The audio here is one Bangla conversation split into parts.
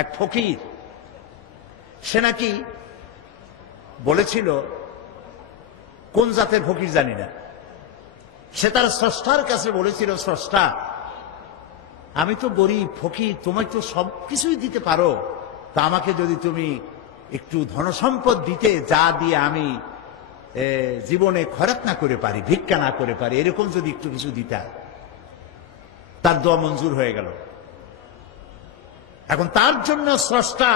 এক ফকির, সে নাকি বলেছিল, কোন জাতের ফকির জানি না, সে তার স্রষ্টার কাছে বলেছিল, স্রষ্টা আমি তো গরিব ফকির, তোমায় তো সব কিছুই দিতে পারো, তা আমাকে যদি তুমি একটু ধনসম্পদ দিতে, যা দিয়ে আমি জীবনে খরচ না করে পারি, ভিক্ষা না করে পারি, এরকম যদি একটু কিছু দিতা। তার দোয়া মঞ্জুর হয়ে গেল। এখন তার জন্য স্রষ্টা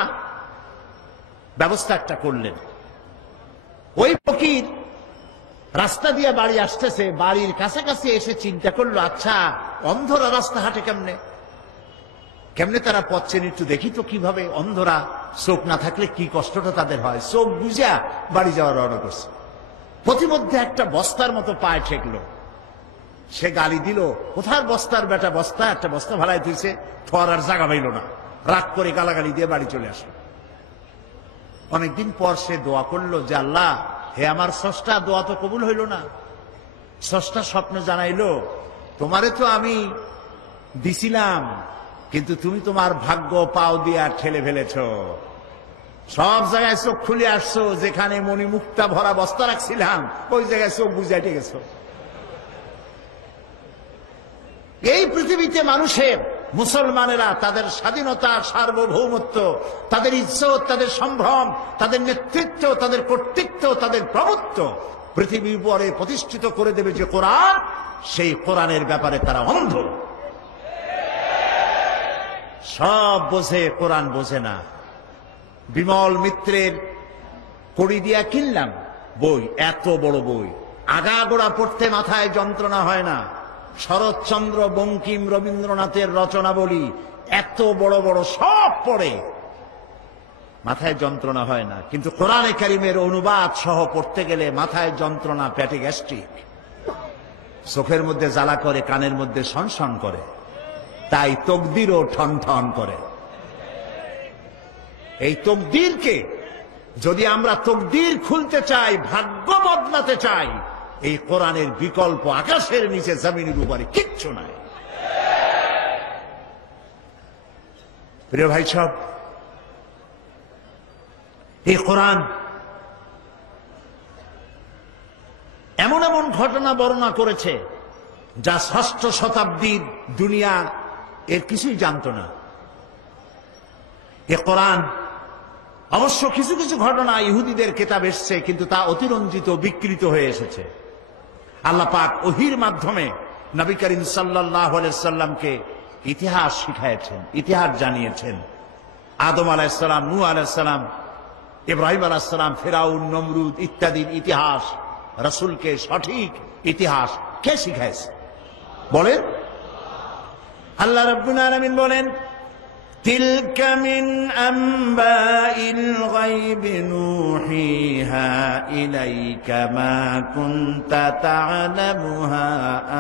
ব্যবস্থা একটা করলেন। ওই ফকির রাস্তা দিয়ে বাড়ি আসতেছে, বাড়ির কাছাকাছি এসে চিন্তা করলো, আচ্ছা অন্ধরা রাস্তা হাঁটে কেমনে, কেমনে তারা পথ চেনে, একটু দেখি তো কিভাবে। অন্ধরা চোখ না থাকলে কি কষ্টটা তাদের হয়। চোখ বুঝা বাড়ি যাওয়ার রওনা করছে। প্রতিমধ্যে একটা বস্তার মতো পায়ে ঠেকলো। সে গালি দিল, কোথার বস্তার বেটা, বস্তা, একটা বস্তা ভাড়ায় তুইছে, থর আর জায়গা পাইল না, রাগ করে গালাগালি দিয়ে বাড়ি চলে আসলো। অনেকদিন পর সে দোয়া করলো যে আল্লাহ, হে আমার স্রষ্টা, দোয়া তো কবুল হইল না। স্রষ্টা স্বপ্ন জানাইলো, তোমারে তো আমি দিছিলাম, কিন্তু তুমি তোমার ভাগ্য পাও দিয়া ঠেলে ফেলেছ। সব জায়গায় চোখ খুলে আসছো, যেখানে মণিমুক্তা ভরা বস্তা রাখছিলাম ওই জায়গায় চোখ বুঝাইতে গেছো। এই পৃথিবীতে মানুষের, মুসলমানেরা তাদের স্বাধীনতা, সার্বভৌমত্ব, তাদের ইজ্জত, তাদের সম্ভ্রম, তাদের নেতৃত্ব, তাদের কর্তৃত্ব, তাদের প্রভুত্ব পৃথিবীর উপরে প্রতিষ্ঠিত করে দেবে যে কোরআন, সেই কোরআনের ব্যাপারে তারা অন্ধ। সব বোঝে, কোরআন বোঝে না। বিমল মিত্রের কড়ি দিয়া কিনলাম বই, এত বড় বই, আগাগোড়া পড়তে মাথায় যন্ত্রণা হয় না। শরৎচন্দ্র, বঙ্কিম, রবীন্দ্রনাথের রচনাবলী এত বড় বড়, সব পড়ে, মাথায় যন্ত্রণা হয় না। কিন্তু কোরআনে কারিমের অনুবাদ সহ পড়তে গেলে মাথায় যন্ত্রণা, পেটে গ্যাস্ট্রিক, চোখের মধ্যে জ্বালা করে, কানের মধ্যে সনসন করে, তাই তকদিরও ঠন ঠন করে। এই তকদিরকে যদি আমরা তকদির খুলতে চাই, ভাগ্য বদলাতে চাই, এই কোরআনের বিকল্প আকাশের নিচে জমিনের উপরে কিচ্ছু নাই। প্রিয় ভাই সব, এই কোরআন এমন এমন ঘটনা বর্ণনা করেছে যা ষষ্ঠ শতাব্দীর দুনিয়া এর কিছুই জানত না। এ কোরআন অবশ্য কিছু কিছু ঘটনা ইহুদিদের কিতাব এসছে, কিন্তু তা অতিরঞ্জিত, বিকৃত হয়ে এসেছে। আল্লাহ পাক ওহীর মাধ্যমে নবী করিম সাল্লাল্লাহু আলাইহি সাল্লামকে ইতিহাস শিখাইছেন, ইতিহাস জানিয়েছেন। আদম আলাইহিস সালাম, নূহ আলাইহিস সালাম, ইব্রাহিম আলাইহিস সালাম, ফিরাউন, নমরুদ ইত্যাদির ইতিহাস, রাসূলকে সঠিক ইতিহাস কে শিখাইছে বলেন? আল্লাহ রাব্বুল আলামিন বলেন, تلك من أنباء الغيب نوحيها إليك ما كنت تعلمها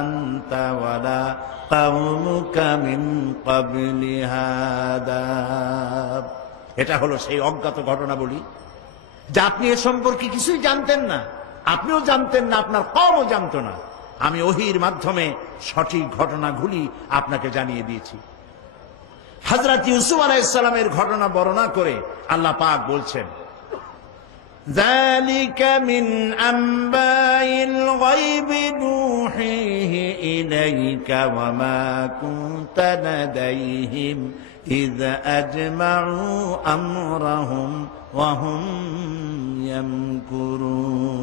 أنت ولا قومك من قبل هذا। এটা হলো সেই অজ্ঞাত ঘটনা বলি, যা আপনি এ সম্পর্কে কিছুই জানতেন না, আপনিও জানতেন না, আপনার কওমও জানতো না। আমি ওহীর মাধ্যমে সঠিক ঘটনাগুলি আপনাকে জানিয়ে দিয়েছি। হযরত ইউসুফ আলাইহিস সালামের ঘটনা বর্ণনা করে আল্লাহ পাক বলছেন, যালিকা মিন আনবাইল গায়বি নূহিহি ইলাইকা ওয়া মা কুনতা লাদাইহিম ইয আজমাউ আমরাহুম ওয়া হুম ইয়ামকুরুন।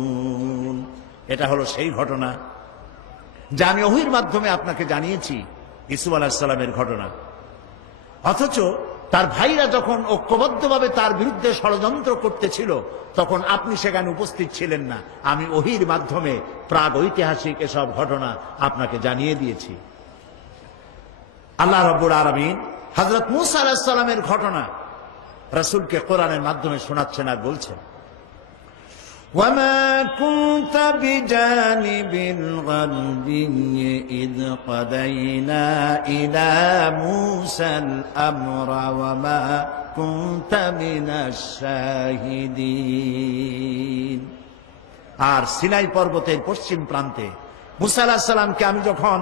এটা হলো সেই ঘটনা যা আমি ওহীর মাধ্যমে আপনাকে জানিয়েছি, ইউসুফ আলাইহিস সালামের ঘটনা। অথচ তার ভাইরা যখন ঐক্যবদ্ধভাবে তার বিরুদ্ধে ষড়যন্ত্র করতেছিল, তখন আপনি সেখানে উপস্থিত ছিলেন না। আমি ওহীর মাধ্যমে প্রাগ ঐতিহাসিক এসব ঘটনা আপনাকে জানিয়ে দিয়েছি। আল্লাহ রাব্বুল আলামিন হযরত মূসা আলাইহিস সালামের ঘটনা রাসূলকে কোরআনের মাধ্যমে শোনাচ্ছেন আর বলছেন, وما كنت بجانب الغربي إذ قضينا إلى موسى الأمر وما كنت من الشاهدين। আর সিনাই পর্বতের পশ্চিম প্রান্তে মূসা আলাইহিস সালামকে আমি যখন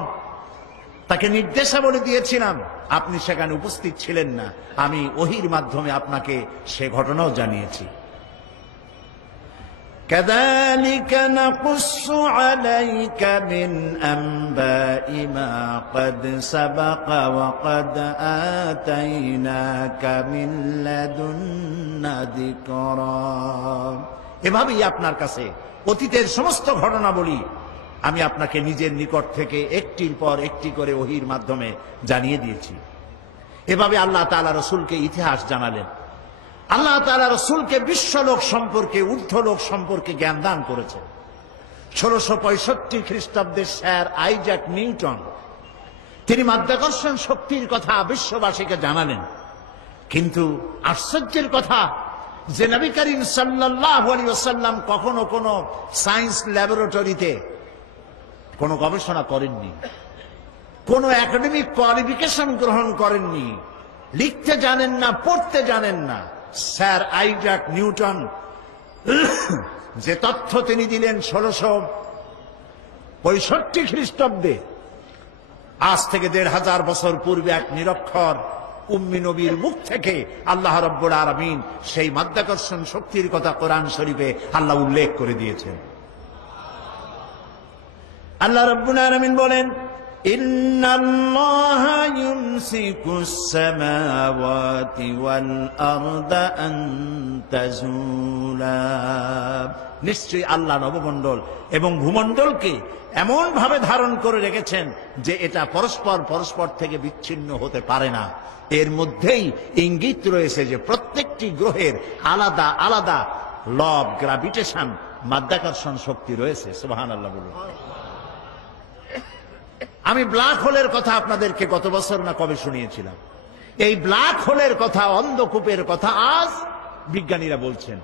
তাকে নির্দেশাবলী দিয়েছিলাম, আপনি সেখানে উপস্থিত ছিলেন না, আমি ওহীর মাধ্যমে আপনাকে সে ঘটনাও জানিয়েছি। كذلك نقص عليك من أنباء ما قد سبق وقد آتيناك من لدنا ذكرا। এভাবেই আপনার কাছে অতীতের সমস্ত ঘটনা বলি আমি আপনাকে নিজের নিকট থেকে একটির পর একটি করে ওহীর মাধ্যমে জানিয়ে দিয়েছি। এভাবে আল্লাহ তাআলা রাসূলকে ইতিহাস জানালেন। আল্লাহ তাআলা রাসূলকে বিশ্বলোক সম্পর্কে, ঊর্ধ্বলোক সম্পর্কে জ্ঞান দান করেছেন। 1665 খ্রিস্টাব্দে স্যার আইজাক নিউটন তিনি মাধ্যাকর্ষণ শক্তির কথা বিশ্ববাসীকে জানালেন। কিন্তু আশ্চর্যের কথা যে নবী করিম সাল্লাল্লাহু আলাইহি ওয়াসাল্লাম কখনো কোনো সায়েন্স ল্যাবরেটরিতে কোনো গবেষণা করেননি, কোনো একাডেমিক কোয়ালিফিকেশন গ্রহণ করেননি, লিখতে জানেন না, পড়তে জানেন না। স্যার আইজাক নিউটন যে তথ্য তিনি দিলেন 1665 খ্রিস্টাব্দে, আজ থেকে 1500 বছর পূর্বে এক নিরক্ষর উম্মি নবীর মুখ থেকে আল্লাহ রাব্বুল আলামিন সেই মাধ্যাকর্ষণ শক্তির কথা কোরআন শরীফে আল্লাহ উল্লেখ করে দিয়েছেন। আল্লাহ রাব্বুল আলামিন বলেন, ইন্নাল্লাহা ইউমসিকুস সামাওয়াতি ওয়াল আরদা আন তাজুলা। নিশ্চয়ই আল্লাহ নবমণ্ডল এবং ভূমণ্ডলকে এমন ভাবে ধারণ করে রেখেছেন যে এটা পরস্পর থেকে বিচ্ছিন্ন হতে পারে না। এর মধ্যেই ইঙ্গিত রয়েছে যে প্রত্যেকটি গ্রহের আলাদা আলাদা ল অফ গ্রাভিটেশন, মাধ্যাকর্ষণ শক্তি রয়েছে। সুবহানাল্লাহ বলুন। আমি ব্ল্যাক হোলের কথা আপনাদেরকে গত বছর না কবে শুনিয়েছিলাম। এই ব্ল্যাক হোলের কথা, অন্ধকূপের কথা আজ বিজ্ঞানীরা বলছেন।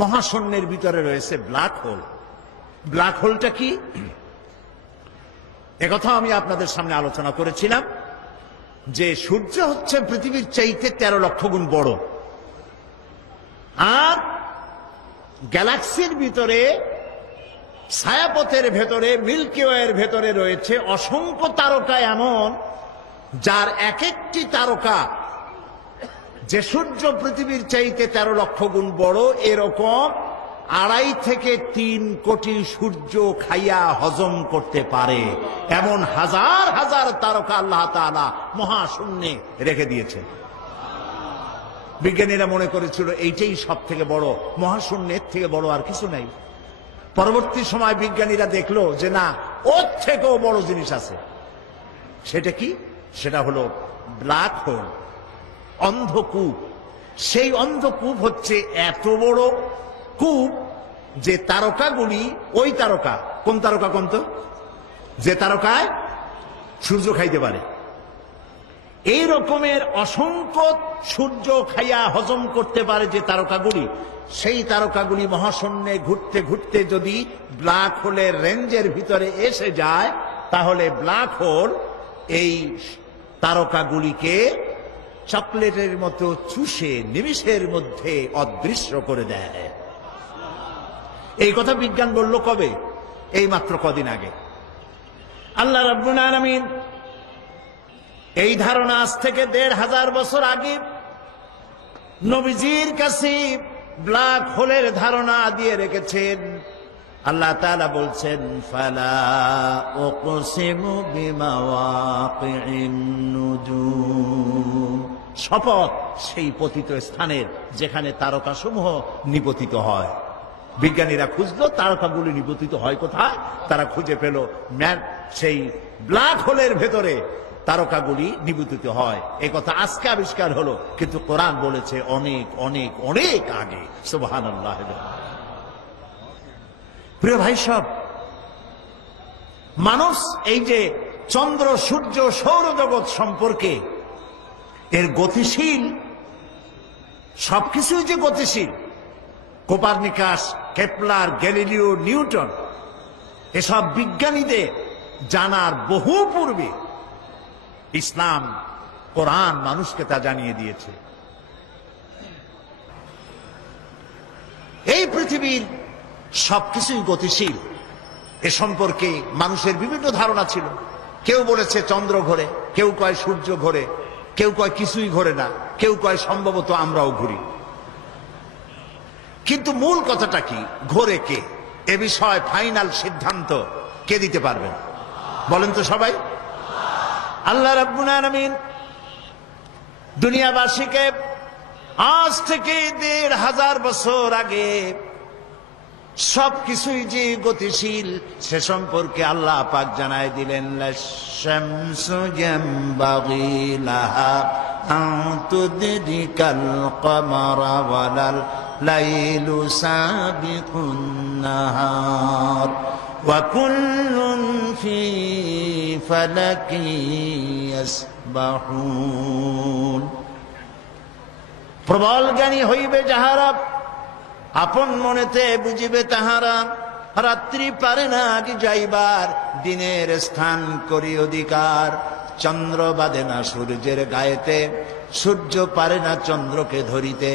মহাশূন্যের ভিতরে রয়েছে ব্ল্যাক হোল। ব্ল্যাক হোলটা কি একথা আমি আপনাদের সামনে আলোচনা করেছিলাম যে সূর্য হচ্ছে পৃথিবীর চাইতে 13 লক্ষ গুণ বড়, আর গ্যালাক্সির ভিতরে, ছায়াপথের ভেতরে, মিল্কি ওয়ের ভেতরে রয়েছে অসংখ্য তারকা এমন, যার এক একটি তারকা যে সূর্য পৃথিবীর চাইতে 13 লক্ষ গুণ বড়, এরকম 2.5 থেকে 3 কোটি সূর্য খাইয়া হজম করতে পারে এমন হাজার হাজার তারকা আল্লাহ তাআলা মহাশূন্যে রেখে দিয়েছেন। বিজ্ঞানীরা মনে করেছিল এইটাই সব থেকে বড়, মহাশূন্যের থেকে বড় আর কিছু নাই। পরবর্তী সময় বিজ্ঞানীরা দেখলো যে না, ওর থেকেও বড় জিনিস আছে। সেটা কি? সেটা হলো ব্ল্যাক হোল, অন্ধকূপ। সেই অন্ধকূপ হচ্ছে এত বড় কূপ যে তারকাগুলি, ওই তারকা, কোন তারকা কোন তো, যে তারকায় সূর্য খাইতে পারে, এই রকমের অসংখ্য সূর্য খাইয়া হজম করতে পারে যে তারকাগুলি, সেই তারকাগুলি মহাশূন্যে ঘুরতে ঘুরতে যদি ব্ল্যাক হোলের রেঞ্জের ভিতরে এসে যায়, তাহলে ব্ল্যাক হোল এই তারকাগুলিকে চকলেটের মতো চুষে নিমিষের মধ্যে অদৃশ্য করে দেয়। এই কথা বিজ্ঞান বলল কবে? এই মাত্র কদিন আগে। আল্লাহ রাব্বুল আলামিন এই ধারণা আজ থেকে 1500 বছর আগে নবীজির কাছে ব্ল্যাক হোলের ধারণা দিয়ে রেখেছেন। আল্লাহ তাআলা বলছেন, ফালা উকসিমু বিমাওয়াকিন নুজুম, শপথ সেই পতিত স্থানের যেখানে তারকাসমূহ নিপতিত হয়। বিজ্ঞানীরা খুঁজলো তারকাগুলি নিপতিত হয় কোথায়, তারা খুঁজে পেল সেই ব্ল্যাক হোলের ভেতরে তারকাগুলি নিপতিত হয়। এই কথা আজকে আবিষ্কার হলো, কিন্তু কোরআন বলেছে অনেক অনেক অনেক আগে। সুবহানাল্লাহ। প্রিয় ভাই সব, মানুষ এই যে চন্দ্র, সূর্য, সৌরজগৎ সম্পর্কে এর গতিশীল, সবকিছুই যে গতিশীল, কোপারনিকাস, কেপলার, গ্যালিলিও, নিউটন, এসব বিজ্ঞানীদের জানার বহু পূর্বে ইসলাম, কোরআন মানুষকে তা জানিয়ে দিয়েছে। এই পৃথিবীর সবকিছুই গতিশীল, এ সম্পর্কে মানুষের বিভিন্ন ধারণা ছিল। কেউ বলেছে চন্দ্র ঘোরে, কেউ কয় সূর্য ঘোরে, কেউ কয় কিছুই ঘোরে না, কেউ কয় সম্ভবত আমরাও ঘুরি। কিন্তু মূল কথাটা কি, ঘোরে কে, এ বিষয়ে ফাইনাল সিদ্ধান্ত কে দিতে পারবেন বলেন তো সবাই? আল্লাহ রাব্বুল আলামিন দুনিয়াবাসীকে আজ থেকে ১৫০০ বছর আগে সবকিছুই যে গতিশীল সে সম্পর্কে আল্লাহ পাক জানায় দিলেন, লাশ-শামসু ইয়ানবাগি লাহা আন তুদরিকাল কমারা ওয়ালাল লাইলু সাবিকুন নাহার ওয়া কুল্লুন ফি ফালাকি ইয়াসবাহুন। প্রবল জ্ঞানী হইবে যাহারা, আপন মনেতে বুঝিবে তাহারা, রাত্রি পারে না কি যাইবার, দিনের স্থান করি অধিকার। চন্দ্র বাঁধে না সূর্যের গায়েতে, সূর্য পারে না চন্দ্রকে ধরিতে,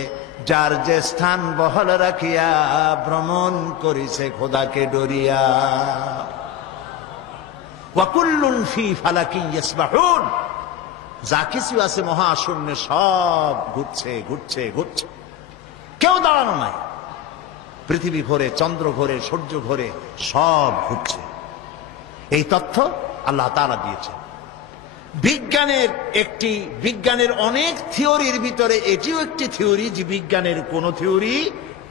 যার যে স্থান বহাল রাখিয়া ভ্রমণ করিছে খোদাকে ডরিয়া। ওয়া কুল্লুন ফি ফালাকি ইয়াসবাহুন, যা কিছু আছে মহাশূন্যে সব ঘুরছে ঘুরছে ঘুরছে, কেউ দাঁড়ানো নাই। পৃথিবী ঘোরে, চন্দ্র ঘোরে, সূর্য ঘোরে, সব ঘুরছে। এই তথ্য আল্লাহ তাআলা দিয়েছেন। বিজ্ঞানের অনেক থিওরির ভিতরে এটিও একটি থিওরি যে বিজ্ঞানের কোন থিওরি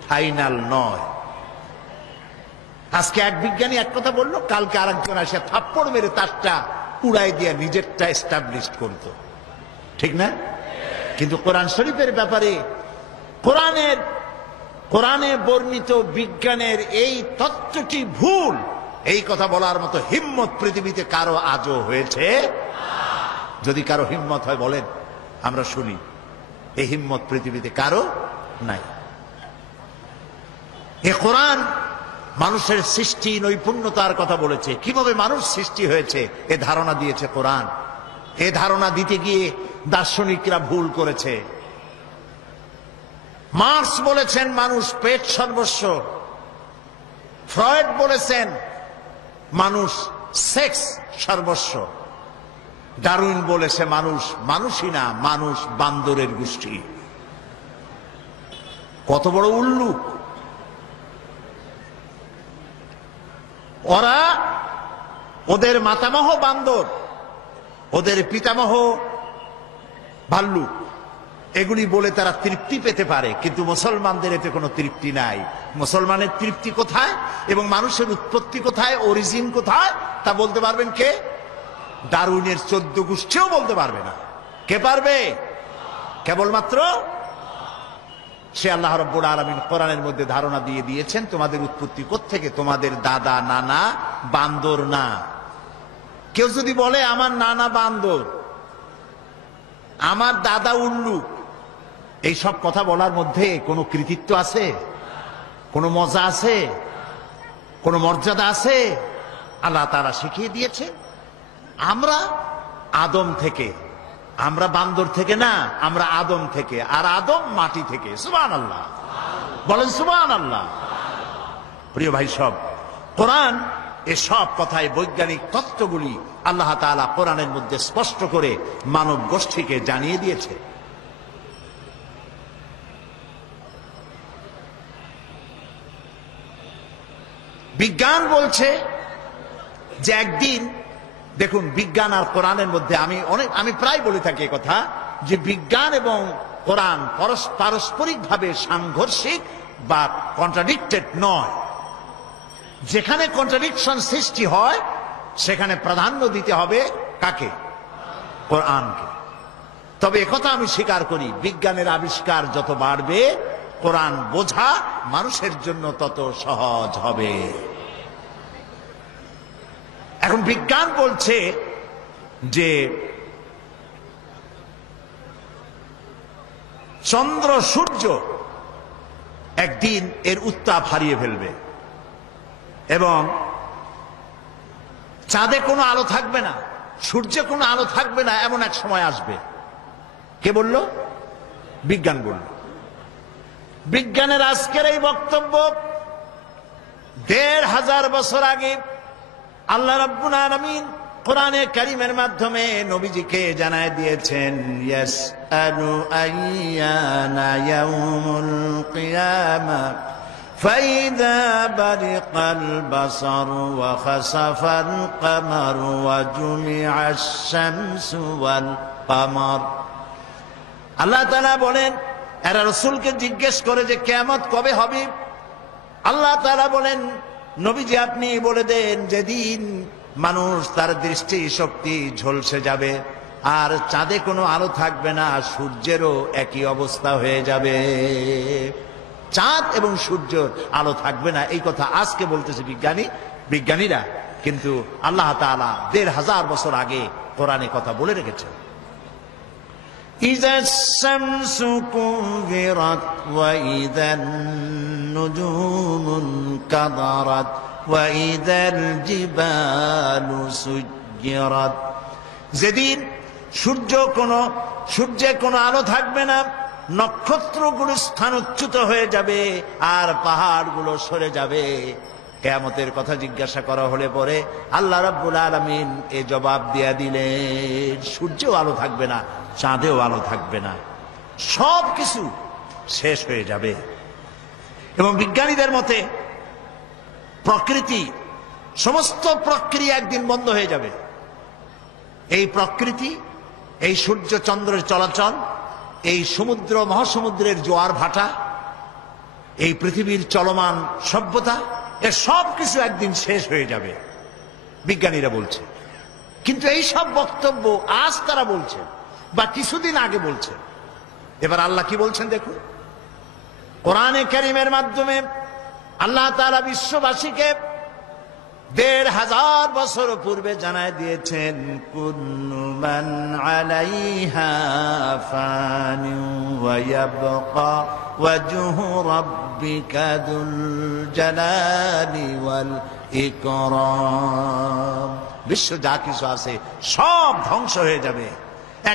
ফাইনাল নয়। আজকে এক বিজ্ঞানী এক কথা বললো, কালকে আরেকজন আসে থাপ্পড় মেরে তারটা উড়াই দিয়ে নিজেরটা এস্টাবলিশ করতো, ঠিক না? কিন্তু কোরআন শরীফের ব্যাপারে কোরআনে বর্ণিত বিজ্ঞানের এই তত্ত্বটি ভুল, এই কথা বলার মতো হিম্মত পৃথিবীতে কারো আজও হয়েছে? যদি কারো হিম্মত হয় বলেন, আমরা শুনি। এই হিম্মত পৃথিবীতে কারো নাই। এ কোরআন মানুষের সৃষ্টি নৈপুণ্যতার কথা বলেছে, কিভাবে মানুষ সৃষ্টি হয়েছে এ ধারণা দিয়েছে কোরআন। এ ধারণা দিতে গিয়ে দার্শনিকরা ভুল করেছে। মার্কস বলেছেন মানুষ পেট সর্বস্ব, ফ্রয়েড বলেছেন মানুষ সেক্স সর্বস্ব, ডারউইন বলেছে মানুষ মানুষই না, মানুষ বান্দরের গোষ্ঠী। কত বড় উল্লুক! ওদের মাতামহ বান্দর, ওদের পিতামহ ভাল্লুক, এগুলি বলে তারা তৃপ্তি পেতে পারে, কিন্তু মুসলমানদের এতে কোনো তৃপ্তি নাই। মুসলমানের তৃপ্তি কোথায় এবং মানুষের উৎপত্তি কোথায়, অরিজিন কোথায়, তা বলতে পারবেন কে? ডারউইনের 14 গোষ্ঠীও বলতে পারবে না। কে পারবে? কেবলমাত্র সে আল্লাহ রাব্বুল আলামিন কোরআনের মধ্যে ধারণা দিয়ে দিয়েছেন তোমাদের উৎপত্তি কোত্থেকে, তোমাদের দাদা নানা বান্দর না। কেউ যদি বলে আমার নানা বান্দর, আমার দাদা উল্লুক, এই সব কথা বলার মধ্যে কোনো কৃতিত্ব আছে? কোনো মজা আছে? কোনো মর্যাদা আছে? আল্লাহ তাআলা শিখিয়ে দিয়েছে আমরা আদম থেকে, আমরা বান্দর থেকে না, আমরা আদম থেকে, আর আদম মাটি থেকে। সুবহানাল্লাহ, বলেন সুবহানাল্লাহ। প্রিয় ভাই সব, কোরআন এসব কথায় বৈজ্ঞানিক তত্ত্বগুলি আল্লাহ তাআলা কোরআনের মধ্যে স্পষ্ট করে মানব গোষ্ঠীকে জানিয়ে দিয়েছে। বিজ্ঞান বলছে যে একদিন, দেখুন বিজ্ঞান আর কোরআনের মধ্যে আমি প্রায় বলে থাকি কথা, যে বিজ্ঞান এবং কোরআন পারস্পরিকভাবে সাংঘর্ষিক বা কন্ট্রাডিক্টেড নয়। যেখানে কন্ট্রাডিকশন সৃষ্টি হয় সেখানে প্রাধান্য দিতে হবে কাকে? কোরআনকে। তবে একথা আমি স্বীকার করি, বিজ্ঞানের আবিষ্কার যত বাড়বে কোরআন বোঝা মানুষের জন্য তত সহজ হবে। এখন বিজ্ঞান বলছে যে চন্দ্র সূর্য একদিন এর উত্তাপ হারিয়ে ফেলবে এবং চাঁদে কোনো আলো থাকবে না, সূর্যে কোনো আলো থাকবে না, এমন এক সময় আসবে। কে বলল? বিজ্ঞান বলল। বিজ্ঞানের আজকের এই বক্তব্য ১৫০০ বছর আগে আল্লাহ রাব্বুল আলামিন কোরআনে কারীমের মাধ্যমে নবীজিকে জানায় দিয়েছেন, ইয়াসআলু আইয়ানা ইয়াউমুল কিয়ামা ফাইযা বারিকাল বাসার ওয়া খাসাফাল কামার ওয়া জুমিআশ শামসু ওয়াল কামার। আল্লাহ তাআলা বলেন, এরা রাসূলকে জিজ্ঞেস করে যে কিয়ামত কবে হবে। আল্লাহ তাআলা বলেন, নবীজি আপনি বলে দেন, যেদিন মানুষ তার দৃষ্টি শক্তি ঝলসে যাবে, আর চাঁদে কোনো আলো থাকবে না, সূর্যেরও একই অবস্থা হয়ে যাবে। চাঁদ এবং সূর্যের আলো থাকবে না, এই কথা আজকে বলতেছে বিজ্ঞানীরা, কিন্তু আল্লাহ তাআলা ১৫০০ বছর আগে কোরআনে কথা বলে রেখেছেন। ইযা শামসু কুবিরাত ওয়া ইযান নুজুমুন কাদারাত ওয়া ইযাল জিবালু সুজ্জিরাত। যেদিন সূর্যে কোনো আলো থাকবে না, নক্ষত্রগুলো স্থানচ্যুত হয়ে যাবে, আর পাহাড়গুলো সরে যাবে। কিয়ামতের কথা জিজ্ঞাসা করা হলে পরে আল্লাহ রাব্বুল আলামিন এ জবাব দিয়া দিলেন, সূর্যেও আলো থাকবে না, চাঁদেও আলো থাকবে না, সব কিছু শেষ হয়ে যাবে। এবং বিজ্ঞানীদের মতে প্রকৃতি, সমস্ত প্রক্রিয়া একদিন বন্ধ হয়ে যাবে। এই প্রকৃতি, এই সূর্য চন্দ্রের চলাচল, এই সমুদ্র মহাসমুদ্রের জোয়ার ভাটা, এই পৃথিবীর চলমান সভ্যতা, এর সব কিছু একদিন শেষ হয়ে যাবে, বিজ্ঞানীরা বলছে। কিন্তু এই সব বক্তব্য আজ তারা বলছে, বা কিছুদিন আগে বলছে। এবার আল্লাহ কি বলছেন দেখুন, কোরআনে কারীমের মাধ্যমে আল্লাহ তাআলা বিশ্ববাসীকে ১৫০০ বছর পূর্বে জানায় দিয়েছেন, কুল্লু মান আলাইহা ফানি ওয়া ইয়াবকা ওয়াজহু রাব্বিকা যুল জালালি ওয়াল ইকরাম। বিশ্ব যা কিছু আছে সব ধ্বংস হয়ে যাবে,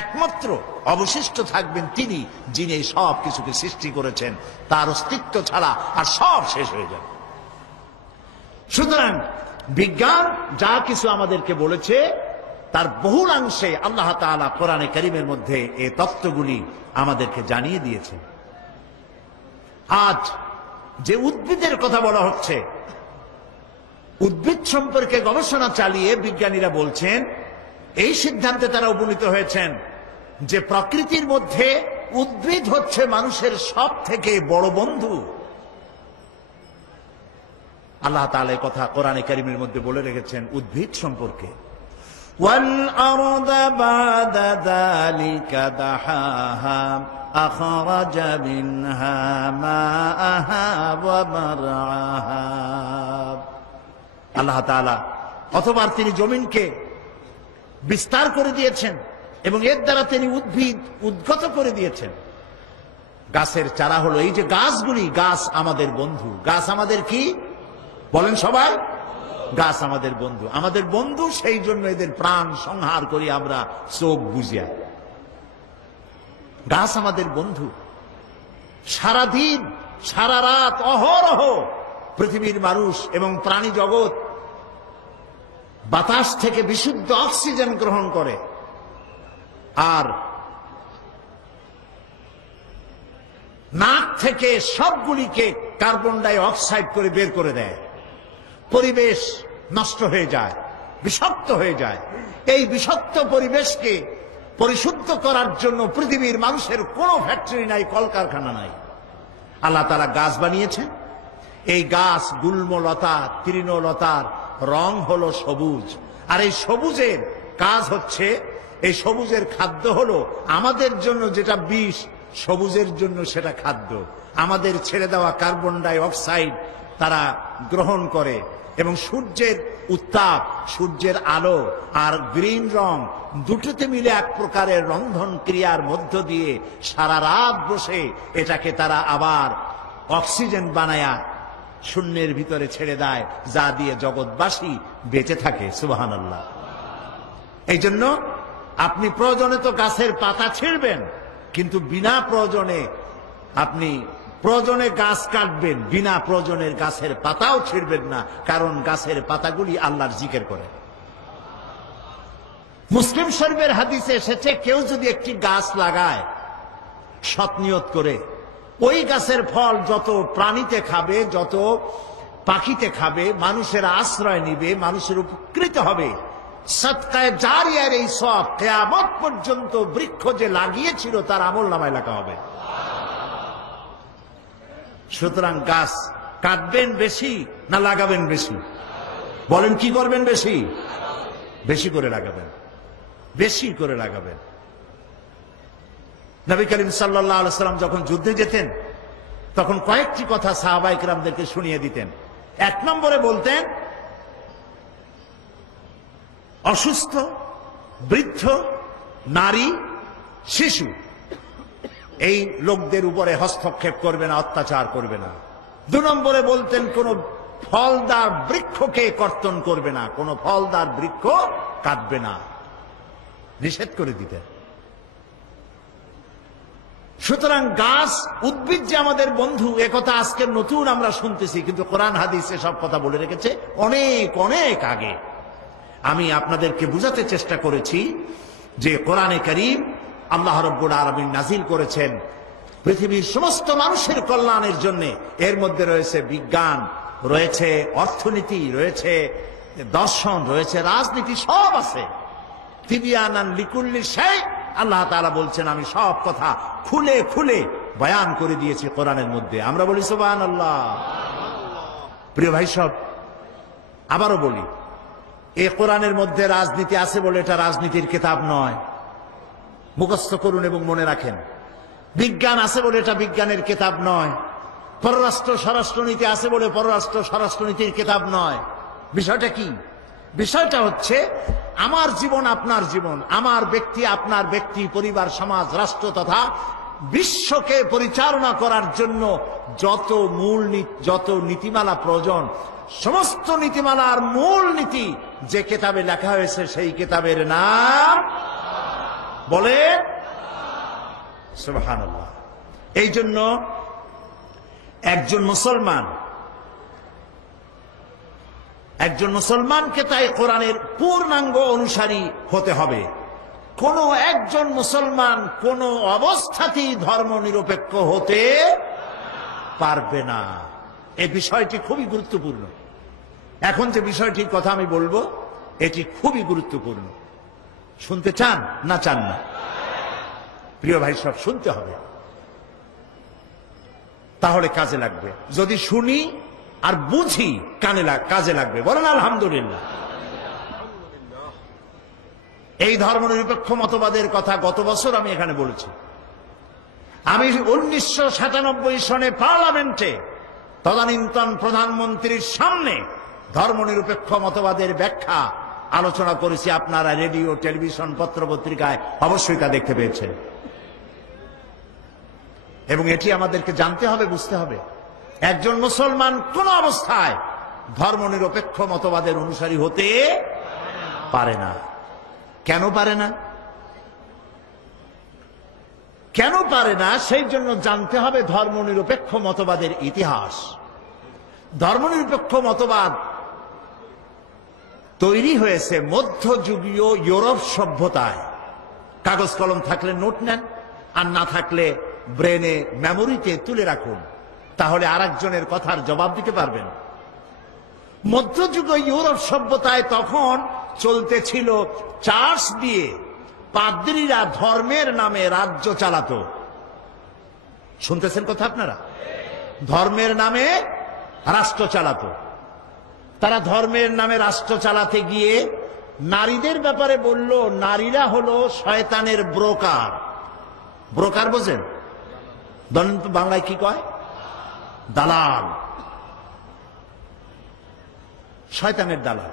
একমাত্র অবশিষ্ট থাকবেন তিনি, যিনি এই সব কিছুকে সৃষ্টি করেছেন। তার অস্তিত্ব ছাড়া আর সব শেষ হয়ে যাবে। সুতরাং বিজ্ঞান যা কিছু আমাদেরকে বলেছে তার বহুলাংশে আল্লাহ তাআলা কোরআনে কারীমের মধ্যে এই তত্ত্বগুলি আমাদেরকে জানিয়ে দিয়েছেন। আজ যে উদ্ভিদের কথা বলা হচ্ছে, উদ্ভিদ সম্পর্কে গবেষণা চালিয়ে বিজ্ঞানীরা বলছেন, এই সিদ্ধান্তে তারা উপনীত হয়েছেন যে প্রকৃতির মধ্যে উদ্ভিদ হচ্ছে মানুষের সব থেকে বড় বন্ধু। আল্লাহ তাআলা এই কথা কোরআনে কারীমের মধ্যে বলে রেখেছেন উদ্ভিদ সম্পর্কে। ওয়াল আরদা বাদা যালিকা দাহাহা আখরাজা মিনহা মাআহা ওয়া মারআহা। আল্লাহ তাআলা অতঃপর তিনি জমিনকে বিস্তার করে দিয়েছেন এবং এর দ্বারা তিনি উদ্ভিদ উদ্গত করে দিয়েছেন। গাছের চারা হলো এই যে গাছগুলি, গাছ আমাদের বন্ধু। গাছ আমাদের কি বলেন সবাই? গাছ আমাদের বন্ধু। আমাদের বন্ধু, সেই জন্য এদের প্রাণ সংহার করি আমরা চোখ বুঝিয়া। গাছ আমাদের বন্ধু। সারাদিন সারা রাত অহরহ পৃথিবীর মানুষ এবং প্রাণী জগৎ বাতাস থেকে বিশুদ্ধ অক্সিজেন গ্রহণ করে, আর নাক থেকে সবগুলিকে কার্বন ডাই অক্সাইড করে বের করে দেয়। পরিবেশ নষ্ট হয়ে যায়, বিষাক্ত হয়ে যায়। এই বিষাক্ত পরিবেশকে পরিশুদ্ধ করার জন্য পৃথিবীর মানুষের কোনো ফ্যাক্টরি নাই, কলকারখানা নাই। আল্লাহ তাআলা গাছ বানিয়েছেন। এই গাছ গুল্মলতা, তৃণলতার রং হলো সবুজ, আর এই সবুজের কাজ হচ্ছে, এই সবুজের খাদ্য হলো আমাদের জন্য যেটা বিষ, সবুজের জন্য সেটা খাদ্য। আমাদের ছেড়ে দেওয়া কার্বন ডাই অক্সাইড তারা গ্রহণ করে, এবং সূর্যের উত্তাপ, সূর্যের আলো আর গ্রিন রং দুটোতে মিলে এক প্রকারের রন্ধন ক্রিয়ার মধ্য দিয়ে সারা রাত বসে এটাকে তারা আবার অক্সিজেন বানায়া শূন্যের ভিতরে ছেড়ে দেয়, যা দিয়ে জগৎবাসী বেঁচে থাকে। সুবহানাল্লাহ। এই জন্য আপনি প্রয়োজনে তো গাছের পাতা ছিঁড়বেন, কিন্তু বিনা প্রয়োজনে আপনি প্রয়োজনে গাছ কাটবেন, বিনা প্রয়োজনের গাছের পাতাও ছিঁড়বেন না, কারণ গাছের পাতাগুলি আল্লাহর জিকির করে। মুসলিম শরীফের হাদিসে এসেছে, কেউ যদি একটি গাছ লাগায় সৎ নিয়ত করে, ওই গাছের ফল যত প্রাণীতে খাবে, যত পাখিতে খাবে, মানুষের আশ্রয় নিবে, মানুষের উপকৃত হবে, সদকায়ে জারিয়ার এই সওয়াব কিয়ামত পর্যন্ত বৃক্ষ যে লাগিয়েছিল তার আমলনামায় লেখা হবে। সুতরাং গাছ কাটবেন বেশি না লাগাবেন বেশি? বলেন কি করবেন? বেশি বেশি করে লাগাবেন, বেশি করে লাগাবেন। নবী করিম সাল্লাল্লাহু আলাইহি ওয়াসাল্লাম যখন যুদ্ধে যেতেন তখন কয়েকটি কথা সাহাবায়ে কেরামদেরকে শুনিয়ে দিতেন। এক নম্বরে বলতেন, অসুস্থ, বৃদ্ধ, নারী, শিশু এই লোকদের উপরে হস্তক্ষেপ করবে না, অত্যাচার করবে না। দুই নম্বরে বলতেন, কোন ফলদার বৃক্ষকে কর্তন করবে না, কোন ফলদার বৃক্ষ কাটবে না, নিষেধ করে দিতেন। সুতরাং গাছ, উদ্ভিদ যে আমাদের বন্ধু, একথা আজকে নতুন আমরা শুনতেছি, কিন্তু কোরআন হাদিসে সব কথা বলে রেখেছে অনেক অনেক আগে। আমি আপনাদেরকে বুঝাতে চেষ্টা করেছি যে কোরআনে কারীম আল্লাহ রাব্বুল আলামিন নাজিল করেছেন পৃথিবীর সমস্ত মানুষের কল্যাণের জন্য। এর মধ্যে রয়েছে বিজ্ঞান, রয়েছে অর্থনীতি, রয়েছে দর্শন, রয়েছে রাজনীতি, সব আছে। তিবিয়ানান লিকুল্লি শাই, আল্লাহ তাআলা বলছেন আমি সব কথা খুলে খুলে বয়ান করে দিয়েছি কোরআনের মধ্যে। আমরা বলি সুবহানাল্লাহ। প্রিয় ভাই সব, আবারও বলি, এই কোরআনের মধ্যে রাজনীতি আছে বলে এটা রাজনীতির কিতাব নয়, মুখস্থ করুন এবং মনে রাখেন। বিজ্ঞান আছে বলে এটা বিজ্ঞানের কিতাব নয়, পররাষ্ট্র স্বরাষ্ট্রনীতি আছে বলে পররাষ্ট্র স্বরাষ্ট্রনীতির কিতাব নয়। বিষয়টা কি? বিষয়টা হচ্ছে আমার জীবন আপনার জীবন, আমার ব্যক্তি আপনার ব্যক্তি, পরিবার, সমাজ, রাষ্ট্র তথা বিশ্বকে পরিচালনা করার জন্য যত নীতিমালা প্রয়োজন, সমস্ত নীতিমালার মূল নীতি যে কিতাবে লেখা হয়েছে সেই কিতাবের নাম বলে সুবহানাল্লাহ। এই জন্য একজন মুসলমানকে তাই কোরআনের পূর্ণাঙ্গ অনুসারী হতে হবে। কোন একজন মুসলমান কোন অবস্থাতেই ধর্ম নিরপেক্ষ হতে পারবে না। এই বিষয়টি খুবই গুরুত্বপূর্ণ। এখন যে বিষয়টির কথা আমি বলবো এটি খুবই গুরুত্বপূর্ণ। শুনতে চান না চান না? প্রিয় ভাই সব, শুনতে হবে, তাহলে কাজে লাগবে। যদি শুনি আর বুঝি কাজে লাগবে। বলেন আলহামদুলিল্লাহ। এই ধর্মনিরপেক্ষ মতবাদের কথা গত বছর আমি এখানে বলেছি। আমি 1997 সনে পার্লামেন্টে তদানীন্তন প্রধানমন্ত্রীর সামনে ধর্মনিরপেক্ষ মতবাদের ব্যাখ্যা আলোচনা করেছি। আপনারা রেডিও, টেলিভিশন, পত্র পত্রিকায় অবশ্যই তা দেখতে পেয়েছেন। এবং এটি আমাদেরকে জানতে হবে, বুঝতে হবে, একজন মুসলমান কোন অবস্থায় ধর্মনিরপেক্ষ মতবাদের অনুসারী হতে পারে না। কেন পারে না? কেন পারে না সেই জন্য জানতে হবে ধর্মনিরপেক্ষ মতবাদের ইতিহাস। ধর্মনিরপেক্ষ মতবাদ তৈরি হয়েছে মধ্যযুগীয় ইউরোপ সভ্যতায়। কাগজ কলম থাকলে নোট নেন, আর না থাকলে ব্রেনে, মেমোরিতে তুলে রাখুন, তাহলে আরেকজনের কথার জবাব দিতে পারবেন। মধ্যযুগীয় ইউরোপ সভ্যতায় তখন চলতেছিল চার্চ দিয়ে পাদ্রীরা ধর্মের নামে রাজ্য চালাতো। শুনতেছেন কথা আপনারা? ধর্মের নামে রাষ্ট্র চালাতো। তারা ধর্মের নামে রাষ্ট্র চালাতে গিয়ে নারীদের ব্যাপারে বলল, নারীরা হলো শয়তানের ব্রোকার। ব্রোকার বোঝেন? বাংলায় কি কয়? দালাল। শয়তানের দালাল।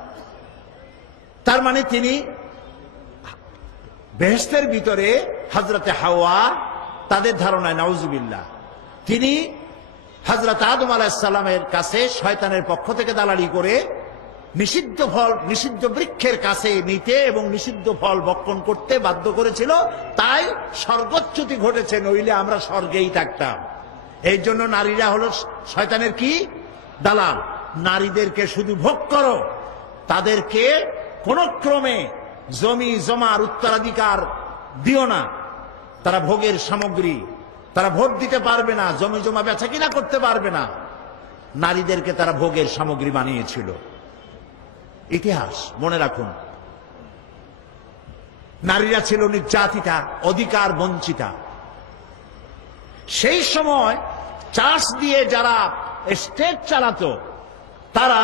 তার মানে তিনি বেহেশতের ভিতরে হযরতে হাওয়া, তাদের ধারণায় নাউজুবিল্লাহ, তিনি হযরত আদম আলাইহিস সালামের কাছে শয়তানের পক্ষ থেকে দালালি করে নিষিদ্ধ ফল, নিষিদ্ধ বৃক্ষের কাছে নিতে এবং নিষিদ্ধ ফল ভক্ষণ করতে বাধ্য করেছিল। তাই স্বর্গচ্যুতি ঘটেছে, নইলে আমরা স্বর্গেই থাকতাম। এই জন্য নারীরা হলো শয়তানের কি? দালাল। নারীদেরকে শুধু ভোগ করো, তাদেরকে কোন ক্রমে জমি জমার উত্তরাধিকার দিও না, তারা ভোগের সামগ্রী, তারা ভোট দিতে পারবে না, জমি জমা বেচা কিনা করতে পারবে না। নারীদেরকে তারা ভোগের সামগ্রী বানিয়েছিল। ইতিহাস মনে রাখুন, নারীরা ছিল নির্যাতিতা, অধিকার বঞ্চিতা। সেই সময় চাষ দিয়ে যারা স্টেট চালাতো, তারা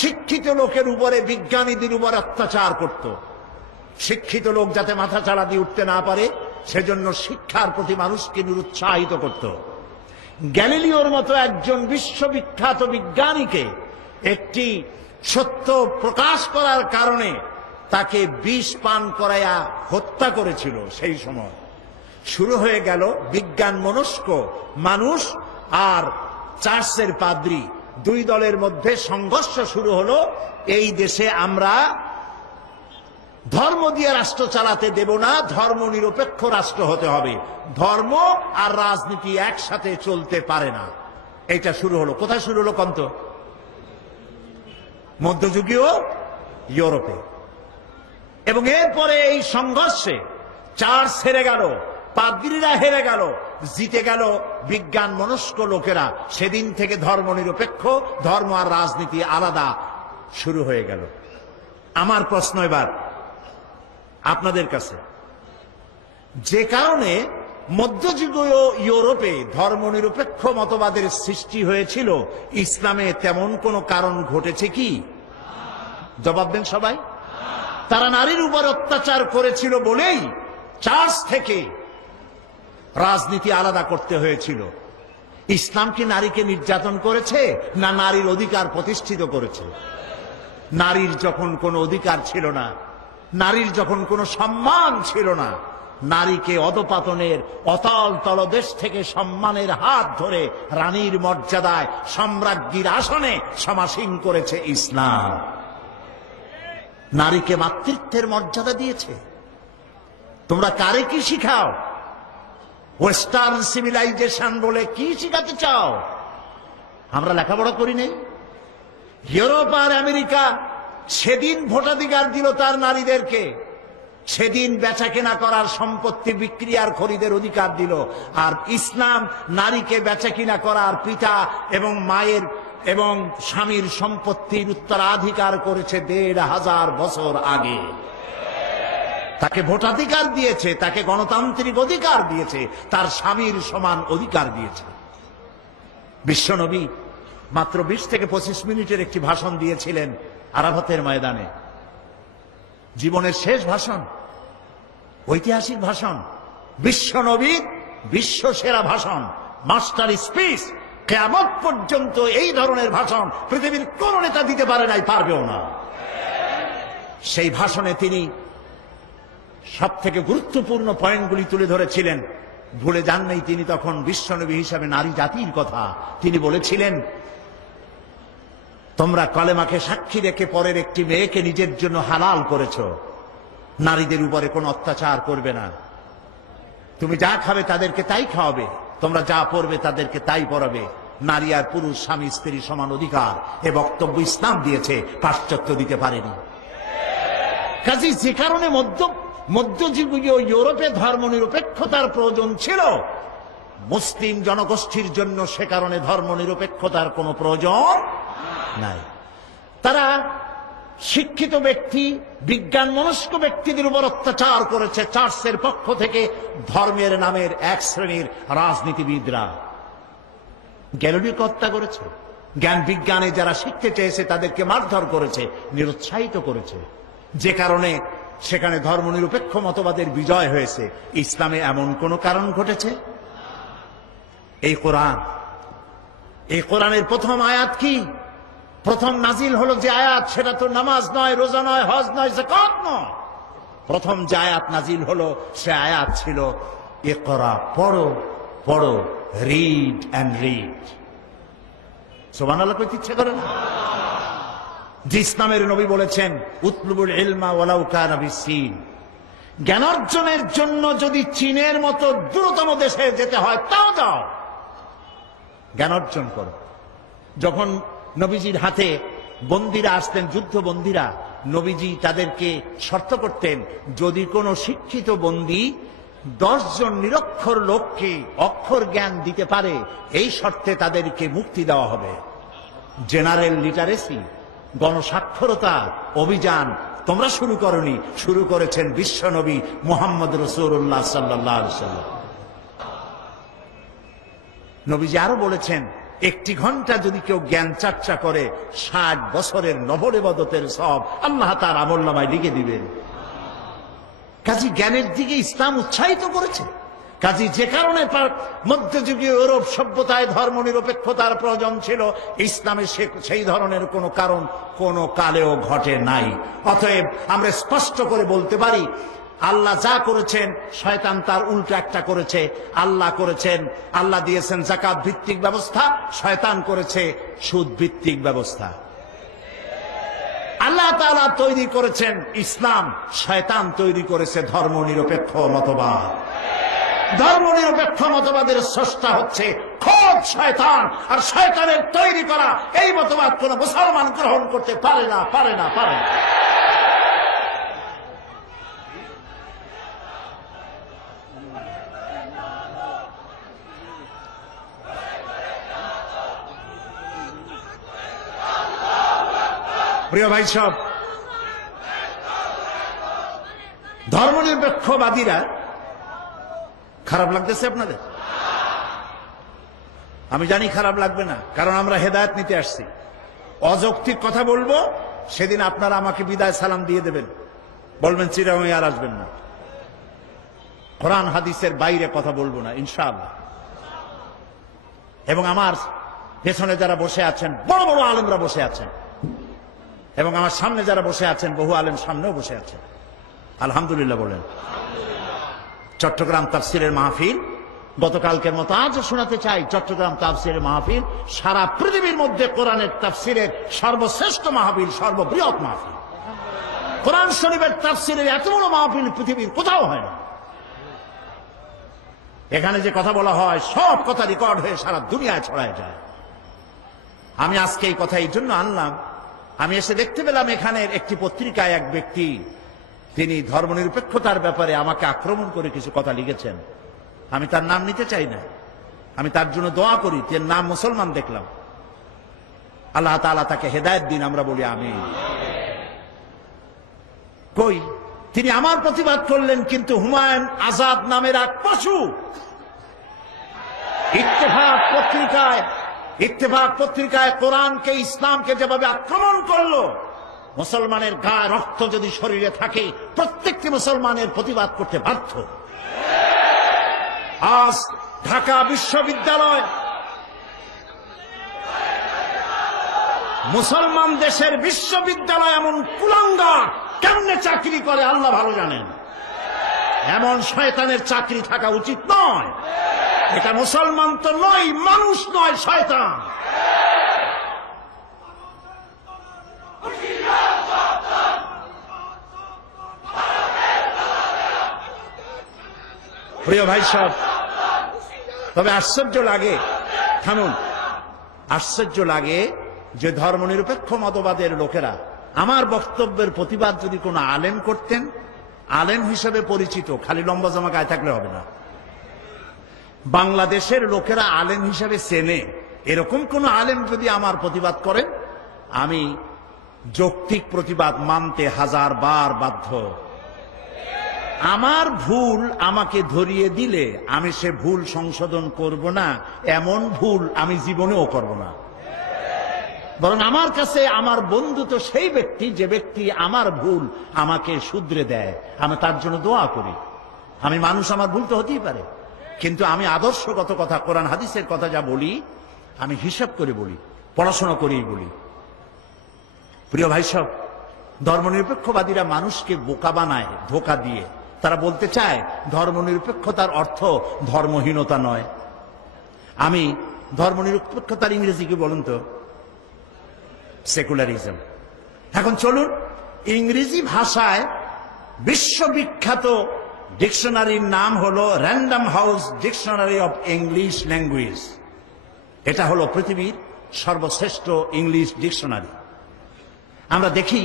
শিক্ষিত লোকের উপরে, বিজ্ঞানীদের উপর অত্যাচার করত। শিক্ষিত লোক যাতে মাথা চাড়া দিয়ে উঠতে না পারে, সেজন্য শিক্ষার প্রতি মানুষকে নিরুৎসাহিত করত। গ্যালিলিওর মতো একজন বিশ্ববিখ্যাত বিজ্ঞানীকে একটি সত্য প্রকাশ করার কারণে তাকে বিষ পান করাইয়া হত্যা করেছিল। সেই সময় শুরু হয়ে গেল বিজ্ঞান মনস্ক মানুষ আর চার্চের পাদ্রী, দুই দলের মধ্যে সংঘর্ষ শুরু হলো। এই দেশে আমরা ধর্ম দিয়ে রাষ্ট্র চালাতে দেব না, ধর্ম নিরপেক্ষ রাষ্ট্র হতে হবে, ধর্ম আর রাজনীতি একসাথে চলতে পারে না। এটা শুরু হলো। কোথায় শুরু হলো কন্ত? মধ্যযুগীয় ইউরোপে। এবং এরপরে এই সংঘর্ষে চার্চ হেরে গেল, পাদ্রীরা হেরে গেল, জিতে গেল বিজ্ঞান মনস্ক লোকেরা। সেদিন থেকে ধর্ম নিরপেক্ষ, ধর্ম আর রাজনীতি আলাদা শুরু হয়ে গেল। আমার প্রশ্ন এবার আপনাদের কাছে, যে কারণে মধ্যযুগীয় ইউরোপে ধর্মনিরপেক্ষ মতবাদের সৃষ্টি হয়েছিল, ইসলামে তেমন কোনো কারণ ঘটেছে কি? জবাব দেন সবাই। তারা নারীর উপর অত্যাচার করেছিল বলেই চার্চ থেকে রাজনীতি আলাদা করতে হয়েছিল। ইসলাম কি নারীকে নির্যাতন করেছে, না নারীর অধিকার প্রতিষ্ঠিত করেছে? নারীর যখন কোনো অধিকার ছিল না, নারীর যখন কোনো সম্মান ছিল না, নারীকে অধপতনের অতল তলদেশ থেকে সম্মানের হাত ধরে রানীর মর্যাদায় সম্রাজ্ঞীর আসনে সমাসীন করেছে ইসলাম। নারীকে মাতৃত্বের মর্যাদা দিয়েছে। তোমরা কারে কি শিখাও? ওয়েস্টার্ন সিভিলাইজেশন বলে কি শিখাতে চাও? আমরা লেখাপড়া করি নাই? ইউরোপ আর আমেরিকা সেদিন ভোটাধিকার দিল তার নারীদেরকে, সেদিন বেচা কেনা করার, সম্পত্তি বিক্রি আর খরিদের অধিকার দিল। আর ইসলাম নারীকে বেচা কিনা করার, পিতা এবং মায়ের এবং স্বামীর সম্পত্তির উত্তরাধিকার করেছে ১৫০০ বছর আগে। তাকে ভোটাধিকার দিয়েছে, তাকে গণতান্ত্রিক অধিকার দিয়েছে, তার স্বামীর সমান অধিকার দিয়েছে। বিশ্বনবী মাত্র ২০ থেকে ২৫ মিনিটের একটি ভাষণ দিয়েছিলেন আরাফাতের ময়দানে। জীবনের শেষ ভাষণ, ঐতিহাসিক ভাষণ, বিশ্বনবীর বিশ্ব সেরা ভাষণ, মাস্টার স্পিচ। কিয়ামত পর্যন্ত এই ধরনের ভাষণ পৃথিবীর কোন নেতা দিতে পারে নাই, পারবেও না। সেই ভাষণে তিনি সব থেকে গুরুত্বপূর্ণ পয়েন্টগুলি তুলে ধরেছিলেন। ভুলে যান নাই তিনি তখন বিশ্বনবী হিসাবে নারী জাতির কথা। তিনি বলেছিলেন, তোমরা কলেমাকে সাক্ষী রেখে পরের একটি মেয়েকে নিজের জন্য হালাল করেছ। নারীদের উপরে কোনো অত্যাচার করবে না। তুমি যা খাবে তাদেরকে তাই খাওয়াবে, তোমরা যা পড়বে তাদেরকে তাই পড়াবে। নারী আর পুরুষ স্বামী স্ত্রী সমান অধিকার। এ বক্তব্য ইসলাম দিয়েছে, পাশ্চাত্য দিতে পারেনি। কাজে যে কারণে মধ্যযুগীয় ইউরোপে ধর্মনিরপেক্ষতার প্রয়োজন ছিল, মুসলিম জনগোষ্ঠীর জন্য সে কারণে ধর্মনিরপেক্ষতার কোনো প্রয়োজন নাই। তারা শিক্ষিত ব্যক্তি, বিজ্ঞান মনস্ক ব্যক্তিদের উপর অত্যাচার করেছে চার্চের পক্ষ থেকে ধর্মের নামের এক শ্রেণীর রাজনীতিবিদরা। গ্যালিলিওকে হত্যা করেছে। জ্ঞান বিজ্ঞানে যারা শিখতে চেয়েছে তাদেরকে মারধর করেছে, নিরুৎসাহিত করেছে। যে কারণে সেখানে ধর্মনিরপেক্ষ মতবাদের বিজয় হয়েছে। ইসলামে এমন কোন কারণ ঘটেছে? এই কোরআন, এই কোরআনের প্রথম আয়াত কি? প্রথম নাজিল হলো যে আয়াত, সেটা তো নামাজ নয়, রোজা নয়, হজ নয়, যাকাত নয়। প্রথম যে আয়াত নাজিল হলো সে আয়াত ছিল ইকরা, পড়ো পড়ো, রিড অ্যান্ড রিড। সুবহানাল্লাহ কইতে ইচ্ছে করে না? যে ইসলামের নবী বলেছেন উতলুবুল ইলমা ওয়ালাউ কানা বিসসিন, জ্ঞান অর্জনের জন্য যদি চীনের মতো দূরতম দেশে যেতে হয় তাও যাও, জ্ঞান অর্জন করো। যখন নবীজির হাতে বন্দীরা আসতেন, যুদ্ধ বন্দীরা, নবীজি তাদেরকে শর্ত করতেন, যদি কোনো শিক্ষিত বন্দী 10 জন নিরক্ষর লোককে অক্ষর জ্ঞান দিতে পারে, এই শর্তে তাদেরকে মুক্তি দেওয়া হবে। জেনারেল লিটারেসি, গণসাক্ষরতা অভিযান তোমরা শুরু করনি, শুরু করেছেন বিশ্বনবী মুহাম্মদ রাসূলুল্লাহ সাল্লাল্লাহু আলাইহি ওয়াসাল্লাম। নবীজি আরো বলেছেন, 1 ঘন্টা যদি কেউ জ্ঞান চর্চা করে 60 বছরের নফল ইবাদতের সওয়াব আল্লাহ তার আমলনামায় লিখে দিবেন। কাজী জ্ঞানের দিকে ইসলাম উৎসাহিত করেছে। কাজী যে কারণে মধ্যযুগীয় ইউরোপ সভ্যতায় ধর্ম নিরপেক্ষতার প্রয়োজন ছিল, ইসলামে সেই ধরনের কোনো কারণ কোনো কালেও ঘটে নাই। অতএব আমরা স্পষ্ট করে বলতে পারি, আল্লাহ যা করেছেন শয়তান তার উল্টো একটা করেছে। আল্লাহ করেছেন, আল্লাহ দিয়েছেন যাকাত ভিত্তিক ব্যবস্থা, শয়তান করেছে সুদ ভিত্তিক ব্যবস্থা। আল্লাহ তাআলা তৈরি করেছেন ইসলাম, শয়তান তৈরি করেছে ধর্ম নিরপেক্ষ মতবাদ। ধর্ম নিরপেক্ষ মতবাদের স্রষ্টা হচ্ছে খোদ শয়তান, আর শয়তানের তৈরি করা এই মতবাদ কোন মুসলমান গ্রহণ করতে পারে না, পারে না, পারে না। প্রিয় ভাই সব, ধর্মনিরপেক্ষবাদীরা, খারাপ লাগতেছে আপনাদের? আমি জানি খারাপ লাগবে না, কারণ আমরা হেদায়েত নিতে আসছি। অযৌক্তিক কথা বলবো, সেদিন আপনারা আমাকে বিদায় সালাম দিয়ে দেবেন, বলবেন চিরাময় আর আসবেন না। কোরআন হাদিসের বাইরে কথা বলবো না ইনশাআল্লাহ। এবং আমার পেছনে যারা বসে আছেন, বড় বড় আলেমরা বসে আছেন, এবং আমার সামনে যারা বসে আছেন, বহু আলেম সামনেও বসে আছেন, আলহামদুলিল্লাহ বলেন। চট্টগ্রাম তাফসিরের মাহফিল গতকালকের মতো আজও শোনাতে চাই। চট্টগ্রাম তাফসিরের মাহফিল সারা পৃথিবীর মধ্যে কোরআনের তাফসিরের সর্বশ্রেষ্ঠ মাহফিল, সর্ববৃহৎ মাহফিল। কোরআন শরীফের তাফসিরের এত বড় মাহফিল পৃথিবীর কোথাও হয় না। এখানে যে কথা বলা হয় সব কথা রেকর্ড হয়ে সারা দুনিয়ায় ছড়ায় যায়। আমি আজকে এই কথা এই জন্য আনলাম, আমি এসে দেখতে পেলাম এখানের একটি পত্রিকায় এক ব্যক্তি, তিনি ধর্মনিরপেক্ষতার ব্যাপারে আমাকে আক্রমণ করে কিছু কথা লিখেছেন। আমি তার নাম নিতে চাই না, আমি তার জন্য দোয়া করি। তার নাম মুসলমান দেখলাম, আল্লাহ তাআলা তাকে হেদায়েত দিন, আমরা বলি আমিন। কই তিনি আমার প্রতিবাদ করলেন, কিন্তু হুমায়ুন আজাদ নামের এক পশু ইত্তেফাক পত্রিকায় কোরআনকে, ইসলামকে যেভাবে আক্রমণ করলো, মুসলমানের গায়ে রক্ত যদি শরীরে থাকে প্রত্যেকটি মুসলমানের প্রতিবাদ করতে বাধ্য। আজ ঢাকা বিশ্ববিদ্যালয়, মুসলমান দেশের বিশ্ববিদ্যালয় এমন কুলাঙ্গার কেমনে চাকরি করে আল্লাহ ভালো জানেন। এমন শয়তানের চাকরি থাকা উচিত নয়। এটা মুসলমান তো নয়, মানুষ নয়, শয়তান। প্রিয় ভাই সব, তবে আশ্চর্য লাগে, থামুন, আশ্চর্য লাগে যে ধর্মনিরপেক্ষ মতবাদের লোকেরা আমার বক্তব্যের প্রতিবাদ যদি কোনো আলেম করতেন, আলেম হিসেবে পরিচিত, খালি লম্বা জামা গায়ে থাকলে হবে না, বাংলাদেশের লোকেরা আলেম হিসেবে চেনে, এরকম কোন আলেম যদি আমার প্রতিবাদ করেন, আমি যৌক্তিক প্রতিবাদ মানতে 1000 বার বাধ্য। আমার ভুল আমাকে ধরিয়ে দিলে আমি সে ভুল সংশোধন করব না, এমন ভুল আমি জীবনেও করব না। বরং আমার কাছে আমার বন্ধু তো সেই ব্যক্তি যে ব্যক্তি আমার ভুল আমাকে শুধরে দেয়, আমি তার জন্য দোয়া করি। আমি মানুষ, আমার ভুল তো হতেই পারে, কিন্তু আমি আদর্শগত কথা, কোরআন হাদিসের কথা যা বলি, আমি হিসাব করে বলি, পড়াশোনা করেই বলি। প্রিয় ভাই সব, ধর্মনিরপেক্ষবাদীরা মানুষকে বোকা বানায় ধোঁকা দিয়ে। তারা বলতে চায় ধর্মনিরপেক্ষতার অর্থ ধর্মহীনতা নয়। আমি ধর্মনিরপেক্ষতার ইংরেজি কি বলুন তো? সেকুলারিজম। এখন চলুন, ইংরেজি ভাষায় বিশ্ববিখ্যাত ডিকশনারির নাম হলো random house dictionary of English language. এটা হলো পৃথিবীর সর্বশ্রেষ্ঠ ইংলিশ ডিকশনারি। আমরা দেখি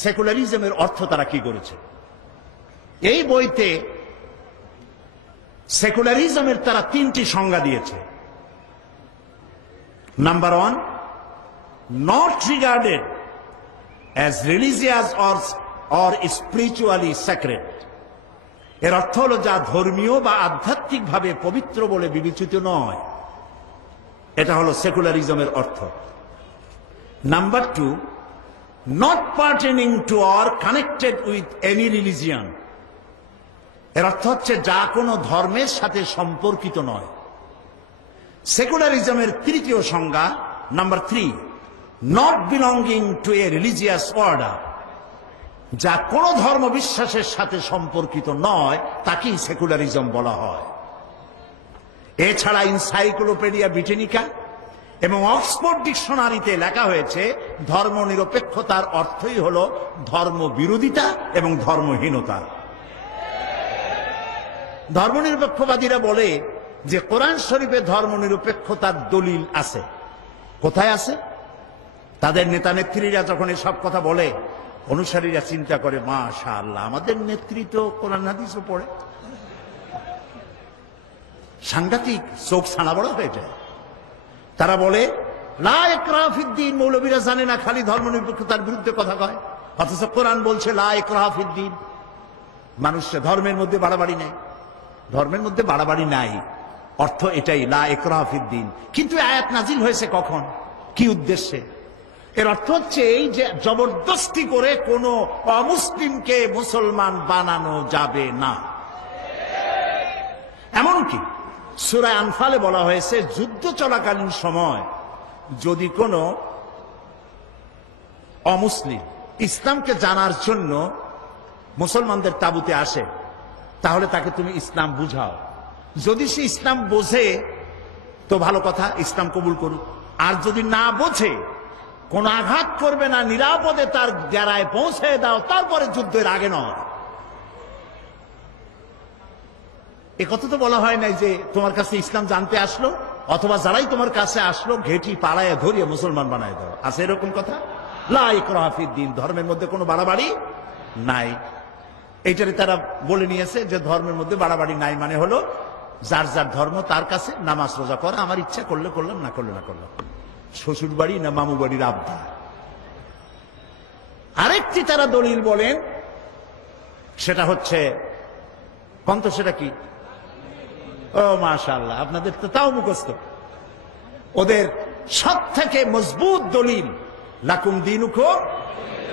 সেকুলারিজমের অর্থ তারা কি করেছে। এই বইতে সেকুলারিজমের তারা 3টি সংজ্ঞা দিয়েছে। Number 1, not regarded as religious or spiritually sacred। এর অর্থ হলো যা ধর্মীয় বা আধ্যাত্মিক ভাবে পবিত্র বলে বিবেচিত নয়, এটা হলো সেকুলারিজমের অর্থ। Number 2, not pertaining to or connected with any religion। এর অর্থ হচ্ছে যা কোনো ধর্মের সাথে সম্পর্কিত নয়। সেকুলারিজমের 3য় সংজ্ঞা number 3, not belonging to a religious order। যা কোনো ধর্ম বিশ্বাসের সাথে সম্পর্কিত নয় তাকেই সেকুলারিজম বলা হয়। এছাড়া এনসাইক্লোপিডিয়া ব্রিটানিকা এবং অক্সফোর্ড ডিকশনারিতে লেখা হয়েছে ধর্মনিরপেক্ষতার অর্থই হলো ধর্ম বিরোধিতা এবং ধর্মহীনতা। ধর্মনিরপেক্ষবাদীরা বলে যে কোরআন শরীফে ধর্মনিরপেক্ষতার দলিল আছে। কোথায় আছে? তাদের নেতা নেত্রীরা যখন এসব কথা বলে, অনুসারীরা চিন্তা করে, মাশাআল্লাহ, আমাদের নেত্রী তো কোরআন হাদিসও পড়ে। সাংঘাতিক, চোখ ছানা বড় হয়ে যায়। তারা বলে লা ইকরাহা ফিদ্দীন, মৌলবীরা জানে না, খালি ধর্মনিরপেক্ষতার বিরুদ্ধে কথা কয়, অথচ কোরআন বলছে লা ইকরাহা ফিদ্দীন। মানুষের ধর্মের মধ্যে বাড়াবাড়ি নেই, ধর্মের মধ্যে বাড়াবাড়ি নাই, অর্থ এটাই, লা ইকরাহা ফিদ্দীন। কিন্তু আয়াত নাজিল হয়েছে কখন, কি উদ্দেশ্যে? এর অর্থ হচ্ছে এই যে জবরদস্তি করে কোন অমুসলিমকে মুসলমান বানানো যাবে না। এমনকি সূরা আনফালে বলা হয়েছে যুদ্ধ চলাকালীন সময় যদি কোনো অমুসলিম ইসলামকে জানার জন্য মুসলমানদের তাঁবুতে আসে, তাহলে তাকে তুমি ইসলাম বুঝাও। যদি সে ইসলাম বোঝে তো ভালো কথা, ইসলাম কবুল করুক। আর যদি না বোঝে, কোন আঘাত করবে না, নিরাপদে তার ডেরায় পৌঁছে দাও, তারপরে যুদ্ধের আগে নয়। এ কথা তো বলা হয় নাই যে তোমার কাছে ইসলাম জানতে আসলো, অথবা যারাই তোমার কাছে আসলো ঘেঁটি পাড়ায় ধরিয়ে মুসলমান বানায় দাও। আছে এরকম কথা? লা ইকরাহা ফিদ্দীন, ধর্মের মধ্যে কোনো বাড়াবাড়ি নাই। এইটারে তারা বলে নিয়েছে যে ধর্মের মধ্যে বাড়াবাড়ি নাই মানে হলো যার যার ধর্ম তার কাছে, নামাজ রোজা করা, আমার ইচ্ছা করলে করলাম, না করলে না করলাম, শ্বশুর বাড়ি না মামু বাড়ির আবদার। আরেকটি তারা দলিল বলেন, সেটা হচ্ছে কন্ত, সেটা কি? ও মাশাআল্লাহ, আপনাদের তো তাও মুখস্থ। ওদের সব থেকে মজবুত দলিল লাকুম দীনুকুম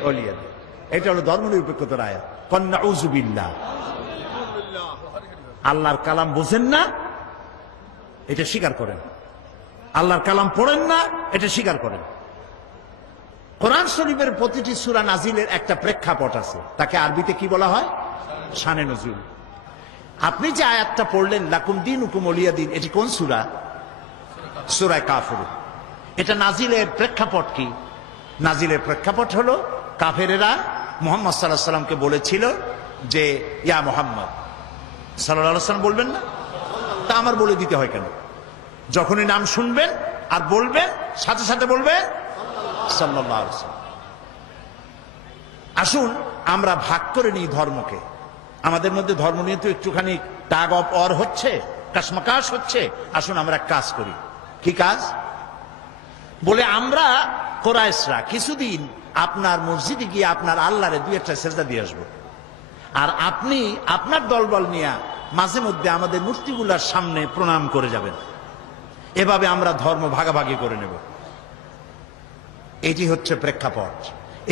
ওয়ালিয়া দিন। এটা হলো ধর্মনিরপেক্ষতার আয়াত। নাউযু বিল্লাহ। আল্লাহর কালাম বোঝেন না, এটা স্বীকার করেন। আল্লাহর কালাম পড়েন না, এটা স্বীকার করেন। কোরআন শরীফের প্রতিটি সূরা নাজিলের একটা প্রেক্ষাপট আছে, তাকে আরবিতে কি বলা হয়? শানে নজুল। আপনি যে আয়াতটা পড়লেন লাকুম দীনুকুম ওয়ালিয়া দিন, এটি কোন সূরা? সূরা কাফির। এটা নাজিলের প্রেক্ষাপট কি? নাজিলের প্রেক্ষাপট হলো কাফেরেরা মুহাম্মদ সাল্লাল্লাহু আলাইহি ওয়াসাল্লামকে বলেছিল যে ইয়া মুহাম্মদ সাল্লাল্লাহু আলাইহি ওয়াসাল্লাম বলবেন না, তা আমার বলে দিতে হয় কেন? যখনই নাম শুনবেন আর বলবেন, সাথে সাথে বলবেন সাল্লাল্লাহু আলাইহি ওয়াসাল্লাম। আসুন আমরা ভাগ করে নিই ধর্মকে। আমাদের মধ্যে ধর্ম নিয়ে তো একটুখানি টাগ অফ অর হচ্ছে, কাশমাকাশ হচ্ছে। আসুন আমরা কাজ করি। কি কাজ? বলে আমরা কোরাইশরা কিছুদিন আপনার মসজিদে গিয়ে আপনার আল্লাহরে 2-1টা সেজদা দিয়ে আসবো, আর আপনি আপনার দলবল নিয়ে মাঝে মধ্যে আমাদের মূর্তিগুলার সামনে প্রণাম করে যাবেন। এভাবে আমরা ধর্ম ভাগাভাগি করে নেব। এটি হচ্ছে প্রেক্ষাপট।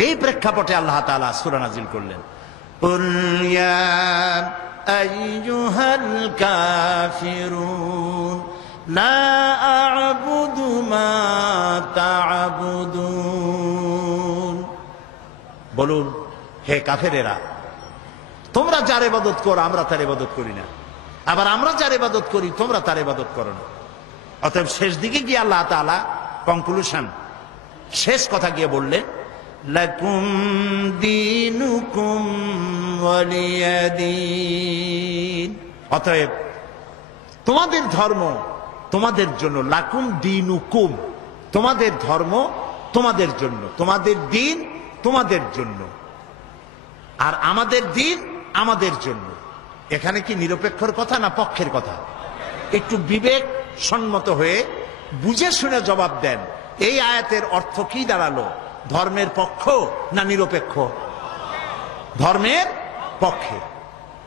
এই প্রেক্ষাপটে আল্লাহ তাআলা সূরা নাজিল করলেন, কুল ইয়া আইয়ুহাল কাফিরুন লা আ'বুদু মা তা'বুদুন। বলুন, হে কাফেরেরা, তোমরা যার ইবাদত করো আমরা তার ইবাদত করি না, আবার আমরা যার ইবাদত করি তোমরা তার ইবাদত করো না। অতএব শেষ দিকে গিয়ে আল্লাহ তাআলা কনক্লুশন, শেষ কথা গিয়ে বললেন, লাকুম দীনুকুম ওয়ালিয়া দীন। অতএব তোমাদের ধর্ম তোমাদের জন্য, লাকুম দীনুকুম, তোমাদের ধর্ম তোমাদের জন্য, তোমাদের দিন তোমাদের জন্য। আর আমাদের দিন আমাদের জন্য। এখানে কি নিরপেক্ষর কথা না পক্ষের কথা? একটু বিবেক সম্মত হয়ে বুঝে শুনে জবাব দেন। এই আয়াতের অর্থ কি দাঁড়ালো? ধর্মের পক্ষ না নিরপেক্ষ? ধর্মের পক্ষে।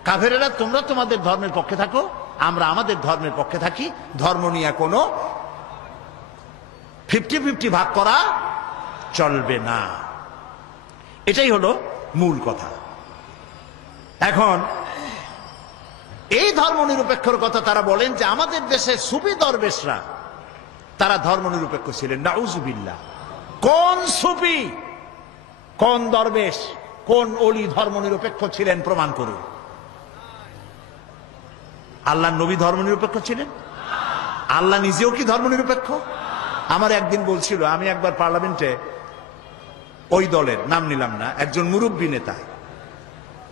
কাফেরেরা তোমরা তোমাদের ধর্মের পক্ষে থাকো, আমরা আমাদের ধর্মের পক্ষে থাকি। ধর্ম নিয়ে কোনো 50-50 ভাগ করা চলবে না। এটাই হলো মূল কথা। এখন এই ধর্ম নিরপেক্ষর কথা তারা বলেন যে আমাদের দেশে সুফি দরবেশরা তারা ধর্ম নিরপেক্ষ ছিলেন। নাউজুবিল্লাহ। কোন সুফি, কোন দরবেশ, কোন ওলি ধর্ম নিরপেক্ষ ছিলেন? প্রমাণ করুন। আল্লাহ নবী ধর্ম নিরপেক্ষ ছিলেন? আল্লাহ নিজেও কি ধর্ম নিরপেক্ষ? আমার একদিন বলছিল, আমি একবার পার্লামেন্টে ওই দলের নাম নিলাম না, একজন মুরব্বী নেতা,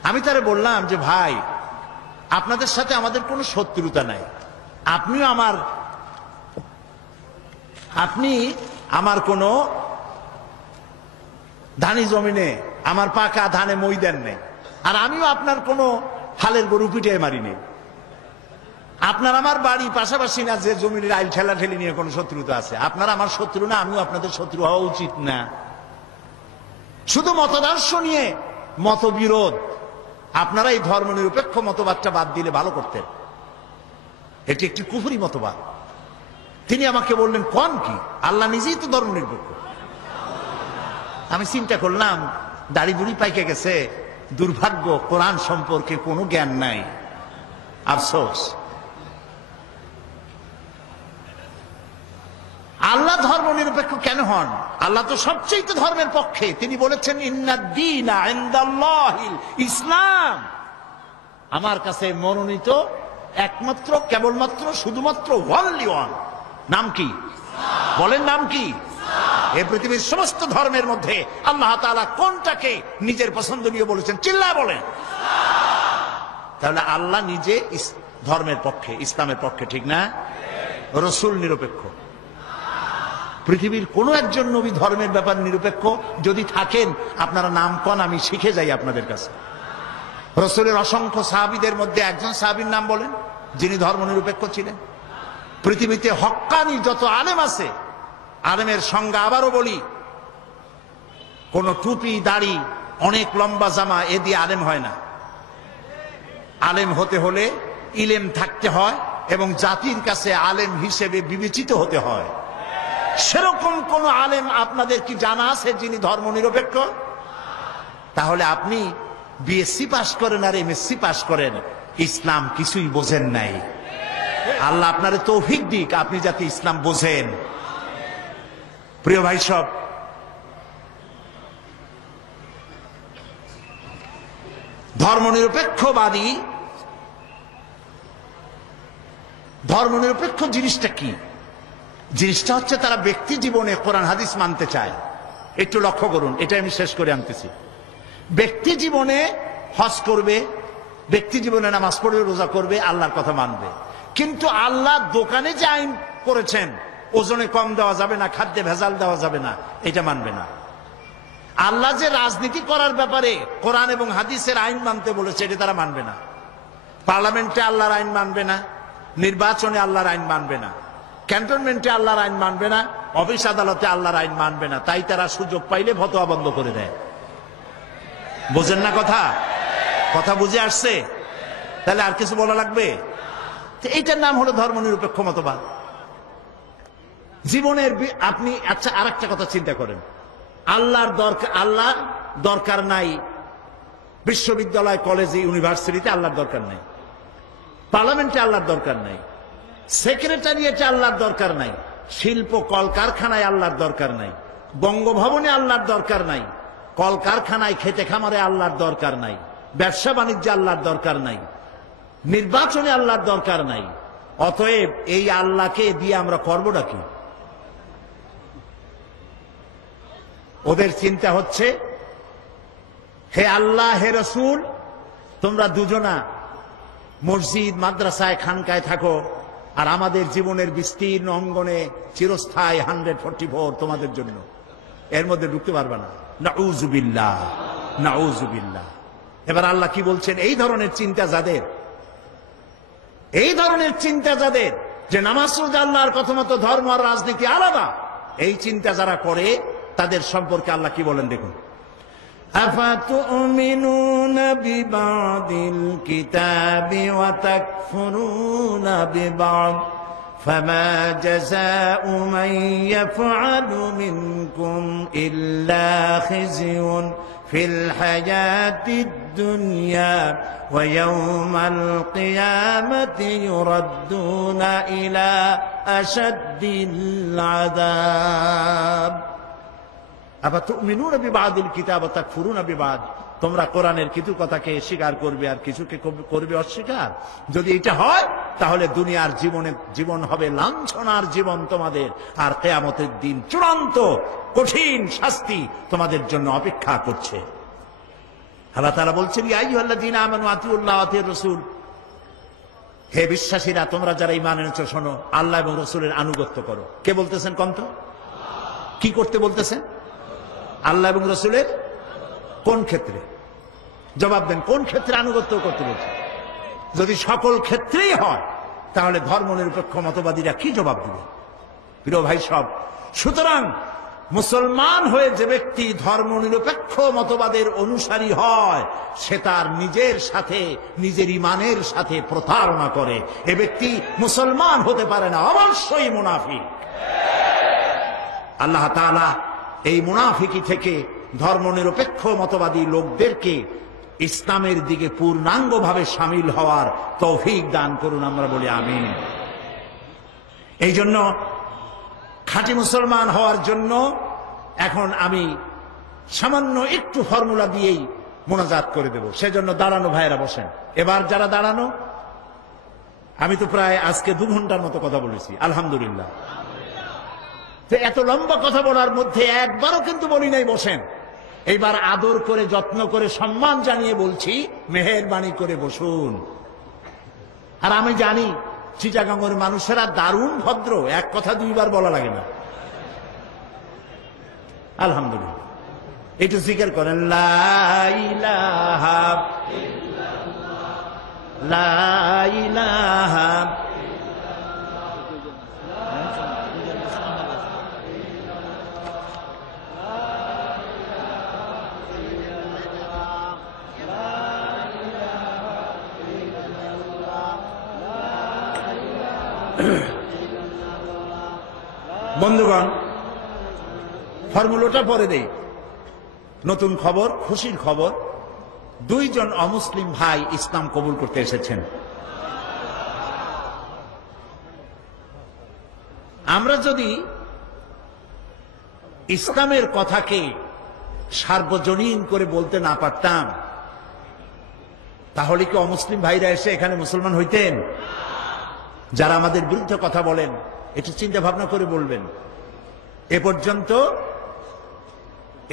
আমি তারে বললাম যে ভাই, আপনাদের সাথে আমাদের কোনো শত্রুতা নাই, আপনি আমার কোনো ধানি জমিনে আমার পাকা ধানে মই দেন নেই, আর আমিও আপনার কোনো হালের গরু পিঠে মারিনি। আপনার আমার বাড়ি পাশাপাশি না, যে জমির আইল ঠেলা ঠেলি নিয়ে কোনো শত্রুতা আছে। আপনার আমার শত্রু না, আমিও আপনাদের শত্রু হওয়া উচিত না। শুধু মতাদর্শ নিয়ে মতবিরোধ, আপনারা এই ধর্ম নিরপেক্ষ মতবাদটা বাদ দিলে ভালো করতেন। এটি একটি কুফরি মতবাদ। তিনি আমাকে বললেন, কোন কি? আল্লাহ নিজেই তো ধর্ম নিরপেক্ষ। আমি চিন্তা করলাম, দাড়ি বুড়ি পাইকে গেছে, দুর্ভাগ্য, কোরআন সম্পর্কে কোনো জ্ঞান নাই, আফসোস। আল্লাহ ধর্ম নিরপেক্ষ কেন হন? আল্লাহ তো সবচেয়ে ধর্মের পক্ষে। তিনি বলেছেন, ইন্নাদ-দীনা ইনদাল্লাহিল ইসলাম। আমার কাছে মনোনীত একমাত্র, কেবলমাত্র, শুধুমাত্র ওয়ানলি ওয়ান। নাম কি? বলেন, নাম কি? এই পৃথিবীর সমস্ত ধর্মের মধ্যে আল্লাহ তাআলা কোনটাকে নিজের পছন্দনীয় বলেছেন? চিল্লায় বলেন। তাহলে আল্লাহ নিজে ধর্মের পক্ষে, ইসলামের পক্ষে, ঠিক না? রাসূল নিরপেক্ষ। পৃথিবীর কোন একজন নবী ধর্মের ব্যাপার নিরপেক্ষ যদি থাকেন, আপনারা নাম কন, আমি শিখে যাই আপনাদের কাছে। রাসূলের অসংখ্য সাহাবীদের মধ্যে একজন সাহাবীর নাম বলেন যিনি ধর্ম নিরপেক্ষ ছিলেন। পৃথিবীতে হক্কানি যত আলেম আছে, আলেমের সংজ্ঞা আবারও বলি, কোন টুপি, দাড়ি, অনেক লম্বা জামা এ দিয়ে আলেম হয় না। আলেম হতে হলে ইলেম থাকতে হয় এবং জাতির কাছে আলেম হিসেবে বিবেচিত হতে হয়। সেরকম কোন আলেম আপনাদের কি জানা আছে যিনি ধর্ম নিরপেক্ষ? তাহলে আপনি বিএসসি পাস করেন আর এমএসসি পাস করেন, ইসলাম কিছুই বোঝেন নাই। আল্লাহ আপনার তৌফিক দিক, আপনি যাতে ইসলাম বোঝেন। প্রিয় ভাই সব, ধর্মনিরপেক্ষবাদী, ধর্মনিরপেক্ষ জিনিসটা কি? জিনিসটা হচ্ছে তারা ব্যক্তি জীবনে কোরআন হাদিস মানতে চায়। একটু লক্ষ্য করুন, এটা আমি শেষ করে আনতেছি। ব্যক্তি জীবনে হজ করবে, ব্যক্তি জীবনে নামাজ পড়বে, রোজা করবে, আল্লাহর কথা মানবে। কিন্তু আল্লাহ দোকানে যে আইন করেছেন, ওজনে কম দেওয়া যাবে না, খাদ্যে ভেজাল দেওয়া যাবে না, এটা মানবে না। আল্লাহ যে রাজনীতি করার ব্যাপারে কোরআন এবং হাদিসের আইন মানতে বলেছে, এটা তারা মানবে না। পার্লামেন্টে আল্লাহর আইন মানবে না, নির্বাচনে আল্লাহর আইন মানবে না, ক্যান্টনমেন্টে আল্লাহর আইন মানবে না, অফিস আদালতে আল্লাহর আইন মানবে না। তাই তারা সুযোগ পাইলে ফতোয়া বন্ধ করে দেয়। বোঝেন না কথা? কথা বুঝে আসছে? তাহলে আর কিছু বলা লাগবে? এইটার নাম হলো ধর্মনিরপেক্ষ মতবাদ। জীবনের আপনি, আচ্ছা, আর একটা কথা চিন্তা করেন, আল্লাহর দরকার নাই বিশ্ববিদ্যালয়, কলেজে, ইউনিভার্সিটিতে আল্লাহর দরকার নাই, পার্লামেন্টে আল্লাহর দরকার নাই, সেক্রেটারিয়েটে আল্লাহর দরকার নাই, শিল্প কলকারখানায় আল্লাহর দরকার নাই, বঙ্গভবনে আল্লাহর দরকার নাই, কলকারখানায়, খেতে খামারে আল্লাহর দরকার নাই, ব্যবসা বাণিজ্যে আল্লাহর দরকার নাই, নির্বাচনে আল্লাহর দরকার নাই। অতএব এই আল্লাহকে দিয়ে আমরা করবোটা কি? ওদের চিন্তা হচ্ছে, হে আল্লাহ, হে রসুল, তোমরা দুজনা মসজিদ, মাদ্রাসায়, খানকায় থাকো, আর আমাদের জীবনের বিস্তীর্ণ অঙ্গনে চিরস্থায়ী 144 তোমাদের জন্য, এর মধ্যে ঢুকতে পারবে না। নাউযুবিল্লাহ, নাউযুবিল্লাহ। এবার আল্লাহ কি বলছেন, এই ধরনের চিন্তা যাদের যে নামাজ রোজা আল্লাহর কথা মতো ধর্ম আর রাজনীতি আলাদা, এই চিন্তা যারা করে তাদের সম্পর্কে আল্লাহ কি বলেন দেখুন। আফাতুমিনুনা বিবাদিল কিতাবি ওয়া তাকফুরুনা বিবাদ فما جزاء من يفعل منكم إلا خزي في الحياة الدنيا ويوم القيامة يردون إلى أشد العذاب আফাতুমিনুনা বিবাদিল কিতাব ওয়া তাকফুরুনা বিবাদ, তোমরা কোরআনের কিছু কথাকে স্বীকার করবে আর কিছুকে করবে অস্বীকার। যদি এটা হয় তাহলে দুনিয়ার জীবন হবে লাঞ্ছনার জীবন তোমাদের, আর কিয়ামতের দিন চূড়ান্ত কঠিন শাস্তি তোমাদের জন্য অপেক্ষা করছে। আল্লাহ তাআলা বলছেন, ইয়া আইয়ুহাল্লাযীনা আমানু আতিউল্লাহ ওয়া আতিউর রাসূল, হে বিশ্বাসীরা তোমরা যারা ঈমান এনেছো শোনো, আল্লাহ এবং রাসূলের আনুগত্য করো। কে বলতেছেন কন্ত? কি করতে বলতেছেন? আল্লাহ এবং রাসূলের কোন ক্ষেত্রে? জবাব দেন, কোন ক্ষেত্রে আনুগত্য করতে বলছে? যদি সকল ক্ষেত্রেই হয় তাহলে ধর্মনিরপেক্ষ মতবাদীরা কি জবাব দিবে? প্রিয় ভাই সব, সুতরাং মুসলমান হয়ে যে ব্যক্তি ধর্মনিরপেক্ষ মতবাদের অনুসারী হয় সে তার নিজের সাথে, নিজের ঈমানের সাথে প্রতারণা করে। এ ব্যক্তি মুসলমান হতে পারে না, অবশ্যই মুনাফিক। আল্লাহ তাআলা এই মুনাফিকি থেকে ধর্মনিরপেক্ষ মতবাদী লোকদেরকে ইসলামের দিকে পূর্ণাঙ্গভাবে শামিল হওয়ার তৌফিক দান করুন, আমরা বলি আমিন। এই জন্য খাঁটি মুসলমান হওয়ার জন্য এখন আমি সামান্য একটু ফর্মুলা দিয়েই মোনাজাত করে দেব। সেজন্য দাঁড়ানো ভাইয়েরা বসেন। এবার যারা দাঁড়ানো, আমি তো প্রায় আজকে 2 ঘন্টার মতো কথা বলেছি, আলহামদুলিল্লাহ। তো এত লম্বা কথা বলার মধ্যে একবারও কিন্তু বলি নাই বসেন। এইবার আদর করে, যত্ন করে, সম্মান জানিয়ে বলছি, মেহেরবানি করে বসুন। আর আমি জানি চিটাগাঙ্গের মানুষেরা দারুণ ভদ্র, এক কথা 2 বার বলা লাগে না। আলহামদুলিল্লাহ। একটু জিকির করেন, লা ইলাহা ইল্লাল্লাহ, লা ইলাহা। বন্ধুগণ, ফর্মুলাটা পরে দেই। নতুন খবর, খুশির খবর, 2 জন অমুসলিম ভাই ইসলাম কবুল করতে এসেছেন। আমরা যদি ইসলামের কথাকে সার্বজনীন করে বলতে না পারতাম তাহলে কি অমুসলিম ভাইরা এসে এখানে মুসলমান হইতেন? যারা আমাদের বিরুদ্ধে কথা বলেন একটু চিন্তা ভাবনা করে বলবেন। এ পর্যন্ত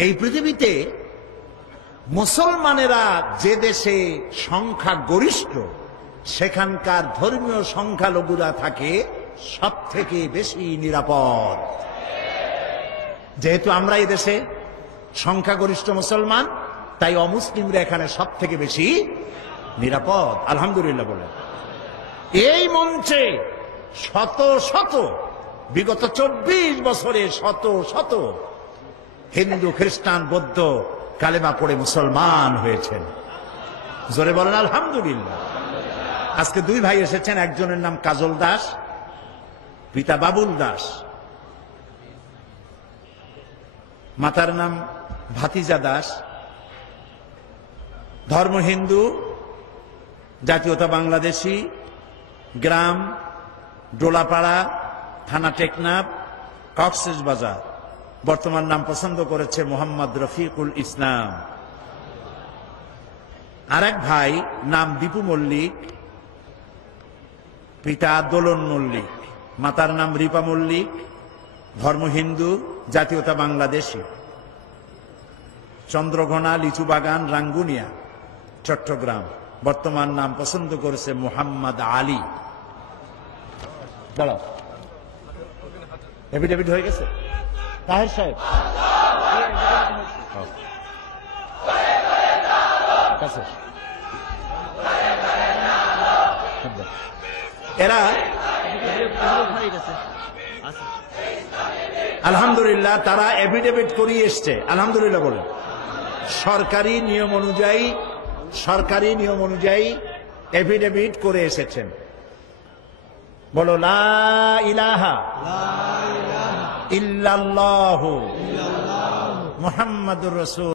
এই পৃথিবীতে মুসলমানেরা যে দেশে সংখ্যা গরিষ্ঠ সেখানকার ধর্মীয় সংখ্যালঘুরা থাকে সব থেকে বেশি নিরাপদ। যেহেতু আমরা এই দেশে সংখ্যাগরিষ্ঠ মুসলমান, তাই অমুসলিমরা এখানে সব থেকে বেশি নিরাপদ, আলহামদুলিল্লাহ বলে। এই মঞ্চে শত শত, বিগত 24 বছরে শত শত হিন্দু, খ্রিস্টান, বৌদ্ধ কালেমা পড়ে মুসলমান হয়েছেন। জোরে বলেন আলহামদুলিল্লাহ। আজকে 2 ভাই এসেছেন, একজনের নাম কাজল দাস, পিতা বাবুল দাস, মাতার নাম ভাতিজা দাস। ধর্ম হিন্দু, জাতীয়তা বাংলাদেশী, গ্রাম ডোলাপাড়া, থানা টেকনাফ, কক্সবাজার। বর্তমান নাম পছন্দ করেছে মোহাম্মদ রফিকুল ইসলাম। আরেক ভাই নাম দীপু মল্লিক, পিতা দোলন মল্লিক, মাতার নাম রিপা মল্লিক, ধর্ম হিন্দু, জাতীয়তা বাংলাদেশী, চন্দ্রঘোনা, লিচুবাগান, রাঙ্গুনিয়া, চট্টগ্রাম। বর্তমান নাম পছন্দ করেছে মোহাম্মদ আলী। দাঁড়াও, এফিডেভিট হয়ে গেছে তাহের সাহেব? কাছে এরা আলহামদুলিল্লাহ তারা এফিডেভিট করিয়ে এসছে, আলহামদুলিল্লাহ বলে সরকারি নিয়ম অনুযায়ী এফিডেভিট করে এসেছেন। বলো লা ইলাহা ইল্লাল্লাহু মুহাম্মাদুর রাসূল।